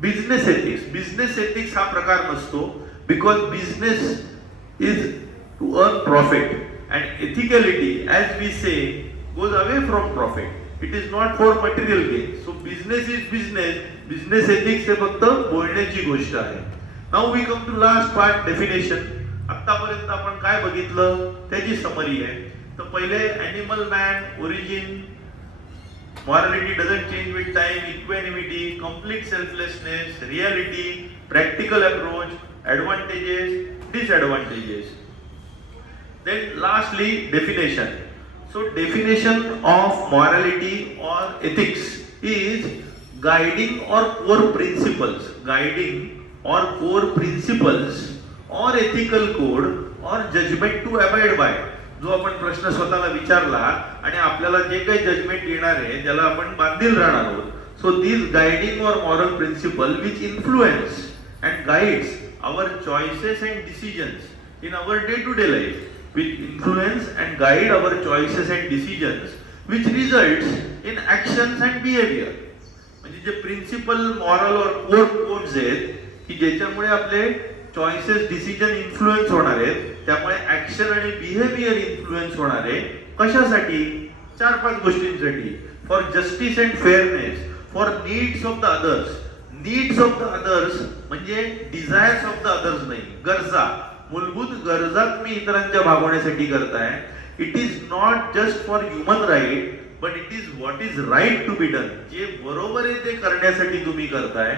Business ethics हा प्रकार नसतो, because business is to earn profit, and ethicality as we say goes away from profit. It is not for material gain. So business is business. Business ethics हे फक्त बोलण्याची गोष्ट आहे. Now we come to last part, definition. आतापर्यंत आपण काय बघितलं त्याची समरी आहे. तर पहिले animal man, origin, morality doesn't change with time, equanimity, complete selflessness, reality, practical approach, advantages, disadvantages. Then lastly, definition. So definition of morality or ethics is guiding or core principles, or ethical code or judgment to abide by. जो आपण प्रश्न स्वतःला विचारला आणि आपल्याला जे काही judgement येणार आहे ज्याला आपण बांधील राहणार आहोत. सो दिस गाइडिंग और moral principle which influence and guides our choices and decisions in our day to day life, which influence and guide our choices and decisions, which results in actions and behavior. म्हणजे जे principal, moral और codes आहेत की ज्याच्यामुळे आपले choices, decision influence होणार आहेत, त्यामुळे ऍक्शन आणि बिहेवियर इन्फ्लुएन्स होणार आहे. कशासाठी? 4-5 गोष्टींसाठी. For justice and fairness, for needs of the others. Needs of the others म्हणजे डिझायर्स ऑफ द अदर्स नाही, गरजा, मूलभूत गरजा तुम्ही इतरांच्या भागवण्यासाठी करताय. It is not just for human right, but it is what is right to be done. जे बरोबर आहे ते करण्यासाठी तुम्ही करताय.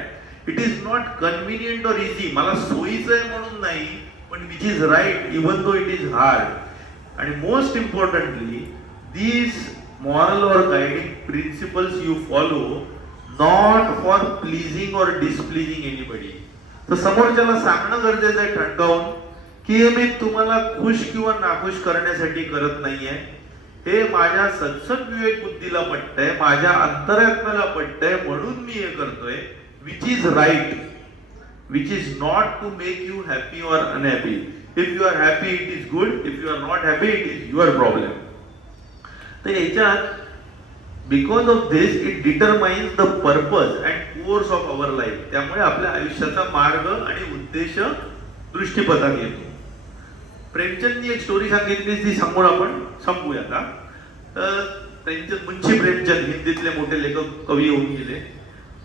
इट इज नॉट कन्व्हिनियंट और इझी, मला सोयीचं आहे म्हणून नाही, पण which is right even though it is hard. आणि मोस्ट इम्पॉर्टंटली, दीज मॉरल और guiding principles you follow not for pleasing और डिसप्लीजिंग एनीबडी. तर समोरच्याला सांगणं गरजेचं आहे ठणकावून की हे मी तुम्हाला खुश किंवा नाखुश करण्यासाठी करत नाहीये, हे माझ्या सत्सद विवेक बुद्धीला पटतंय, माझ्या अंतरात्म्याला पटतंय म्हणून मी हे करतोय. Which is right, which is not to make you happy और unhappy. If you are happy it is good, if you are not happy it is your problem. तर याच्यात because of this it determines the purpose and course of our life. त्यामुळे आपल्या आयुष्याचा मार्ग आणि उद्देश दृष्टीपथात येतो. प्रेमचंदनी एक स्टोरी सांगितली, ती सांगून आपण संपूया आता. प्रेमचंद, मुंशी प्रेमचंद हिंदीतले मोठे लेखक, कवी होऊन गेले.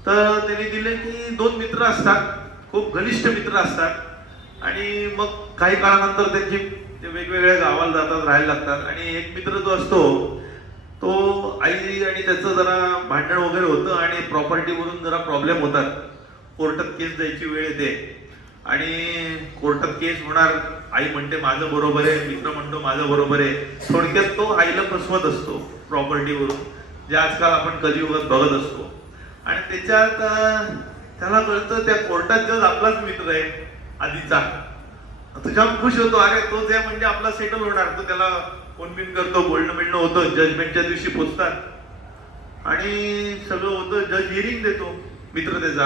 तर त्यांनी दिले की 2 मित्र असतात, खूप घनिष्ठ मित्र असतात, आणि मग काही काळानंतर त्यांची ते वेगवेगळ्या गावाला जातात, राहायला लागतात. आणि एक मित्र जो असतो तो आई आणि त्याचं जरा भांडण वगैरे होतं आणि प्रॉपर्टीवरून जरा प्रॉब्लेम होतात, कोर्टात केस द्यायची वेळ येते. आणि कोर्टात केस होणार. आई म्हणते माझं बरोबर आहे, मित्र म्हणतो माझं बरोबर आहे. थोडक्यात तो आईला फसवत असतो प्रॉपर्टीवरून, जे आजकाल आपण कलियुगात बघत असतो. आणि त्याच्यात त्याला कळतं त्या कोर्टात जज आपलाच मित्र आहे आधीचा. तो जाम खुश होतो, अरे तो जे म्हणजे आपला सेटल होणार. तो त्याला फोन बिन करतो, बोलणं बिलणं होतं. जजमेंटच्या दिवशी पोचतात आणि सगळं होतं. जज हिअरिंग देतो मित्र त्याचा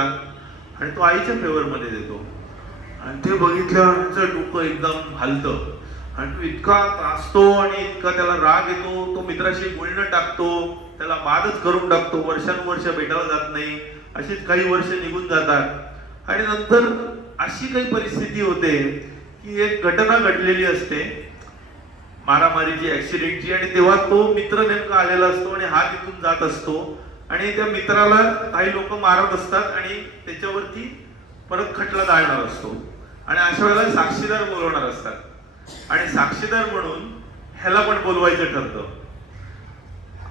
आणि तो आईच्या फेवर मध्ये देतो. आणि ते बघितल्यावर त्याचं डोकं एकदम हलतं आणि तो इतका त्रासतो आणि इतका त्याला राग येतो. तो मित्राशी बोलणं टाकतो, त्याला बादच करून टाकतो. वर्षानुवर्ष भेटायला जात नाही. अशीच काही वर्ष निघून जातात आणि नंतर अशी काही परिस्थिती होते की एक घटना घडलेली असते मारामारीची, ऍक्सिडेंटची. आणि तेव्हा तो मित्र नेमका आलेला असतो आणि हा तिथून जात असतो आणि त्या मित्राला काही लोक मारत असतात आणि त्याच्यावरती परत खटला दाळणार असतो. आणि अशा वेळेला साक्षीदार बोलवणार असतात आणि साक्षीदार म्हणून ह्याला पण बोलवायचं ठरतं.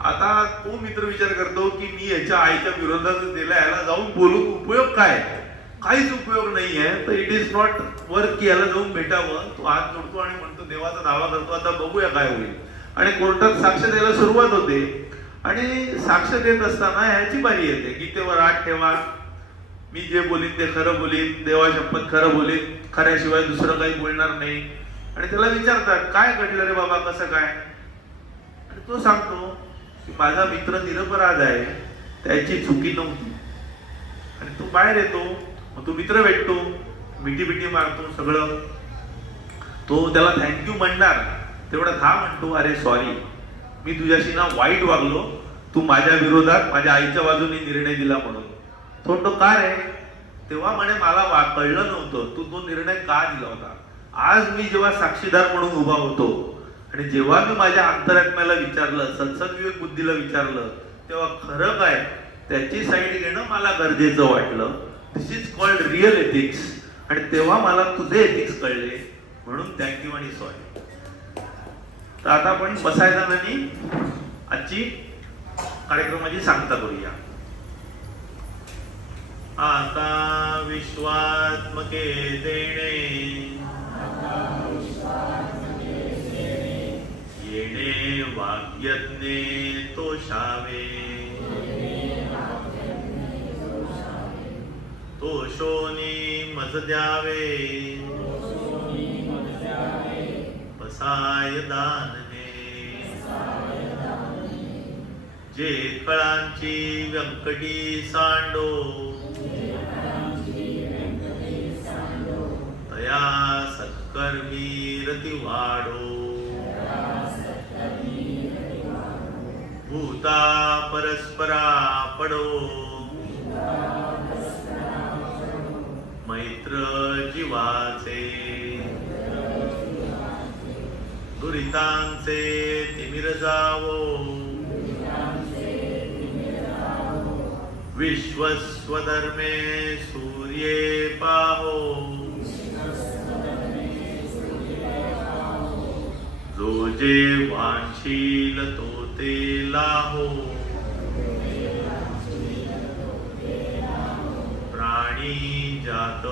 आता तो मित्र विचार करतो की मी याच्या आईच्या विरोधात दिला, याला जाऊन बोलून उपयोग काय? काहीच उपयोग नाहीये. तर इट इज नॉट वर्क की याला जाऊन भेटावं. तो हात जोडतो आणि म्हणतो देवाचा दावा करतो, आता बघूया काय होईल. आणि कोर्टात साक्ष द्यायला सुरुवात होते आणि साक्ष देत असताना ह्याची बारी येते. गीतेवर हात ठेवा, मी जे बोलीन ते खरं बोलीन, देवा शपथ खरं बोलीन, खऱ्याशिवाय दुसरं काही बोलणार नाही. आणि त्याला विचारतात काय घडलं रे बाबा, कसं काय? आणि तो सांगतो की माझा मित्र निरपराध आहे, त्याची चुकी नव्हती. आणि तो बाहेर येतो, मग तो मित्र भेटतो, मिठी बिठी मारतो सगळं. तो त्याला थँक्यू म्हणणार तेवढं हा म्हणतो अरे सॉरी, मी तुझ्याशी ना वाईट वागलो, तू माझ्या विरोधात माझ्या आईच्या बाजूने निर्णय दिला म्हणून. तो म्हणतो का रे? तेव्हा म्हणे मला कळलं नव्हतं तू तो निर्णय का दिला होता. आज मी जेव्हा साक्षीदार म्हणून उभा होतो आणि जेव्हा मी माझ्या अंतरात्म्याला विचारलं, सद्सद्विवेक बुद्धीला विचारलं, तेव्हा खरं काय त्याची साईड घेणं मला गरजेचं वाटलं. दिस इज कॉल्ड रिअल एथिक्स. आणि तेव्हा मला तुझे एथिक्स कळले, म्हणून थँक्यू आणि सॉरी. तर आता आपण बसायचा आणि आजची कार्यक्रमाची सांगता करूया. आता विश्वात्मके देणे येणे वाग्यज्ञे तोषावे, तोषोनी मज द्यावे, बसाय दानने. जे कळांची व्यंकटी सांडो, तया सत्कर्मी रती वाढो. भूता परस्परा पडो, मैत्र जीवाचे. दुरितांचे तिमिर जावो, विश्वस्वधर्मे सूर्ये पाहो. जो जे वांशील तो ते लाहो, प्राणी जात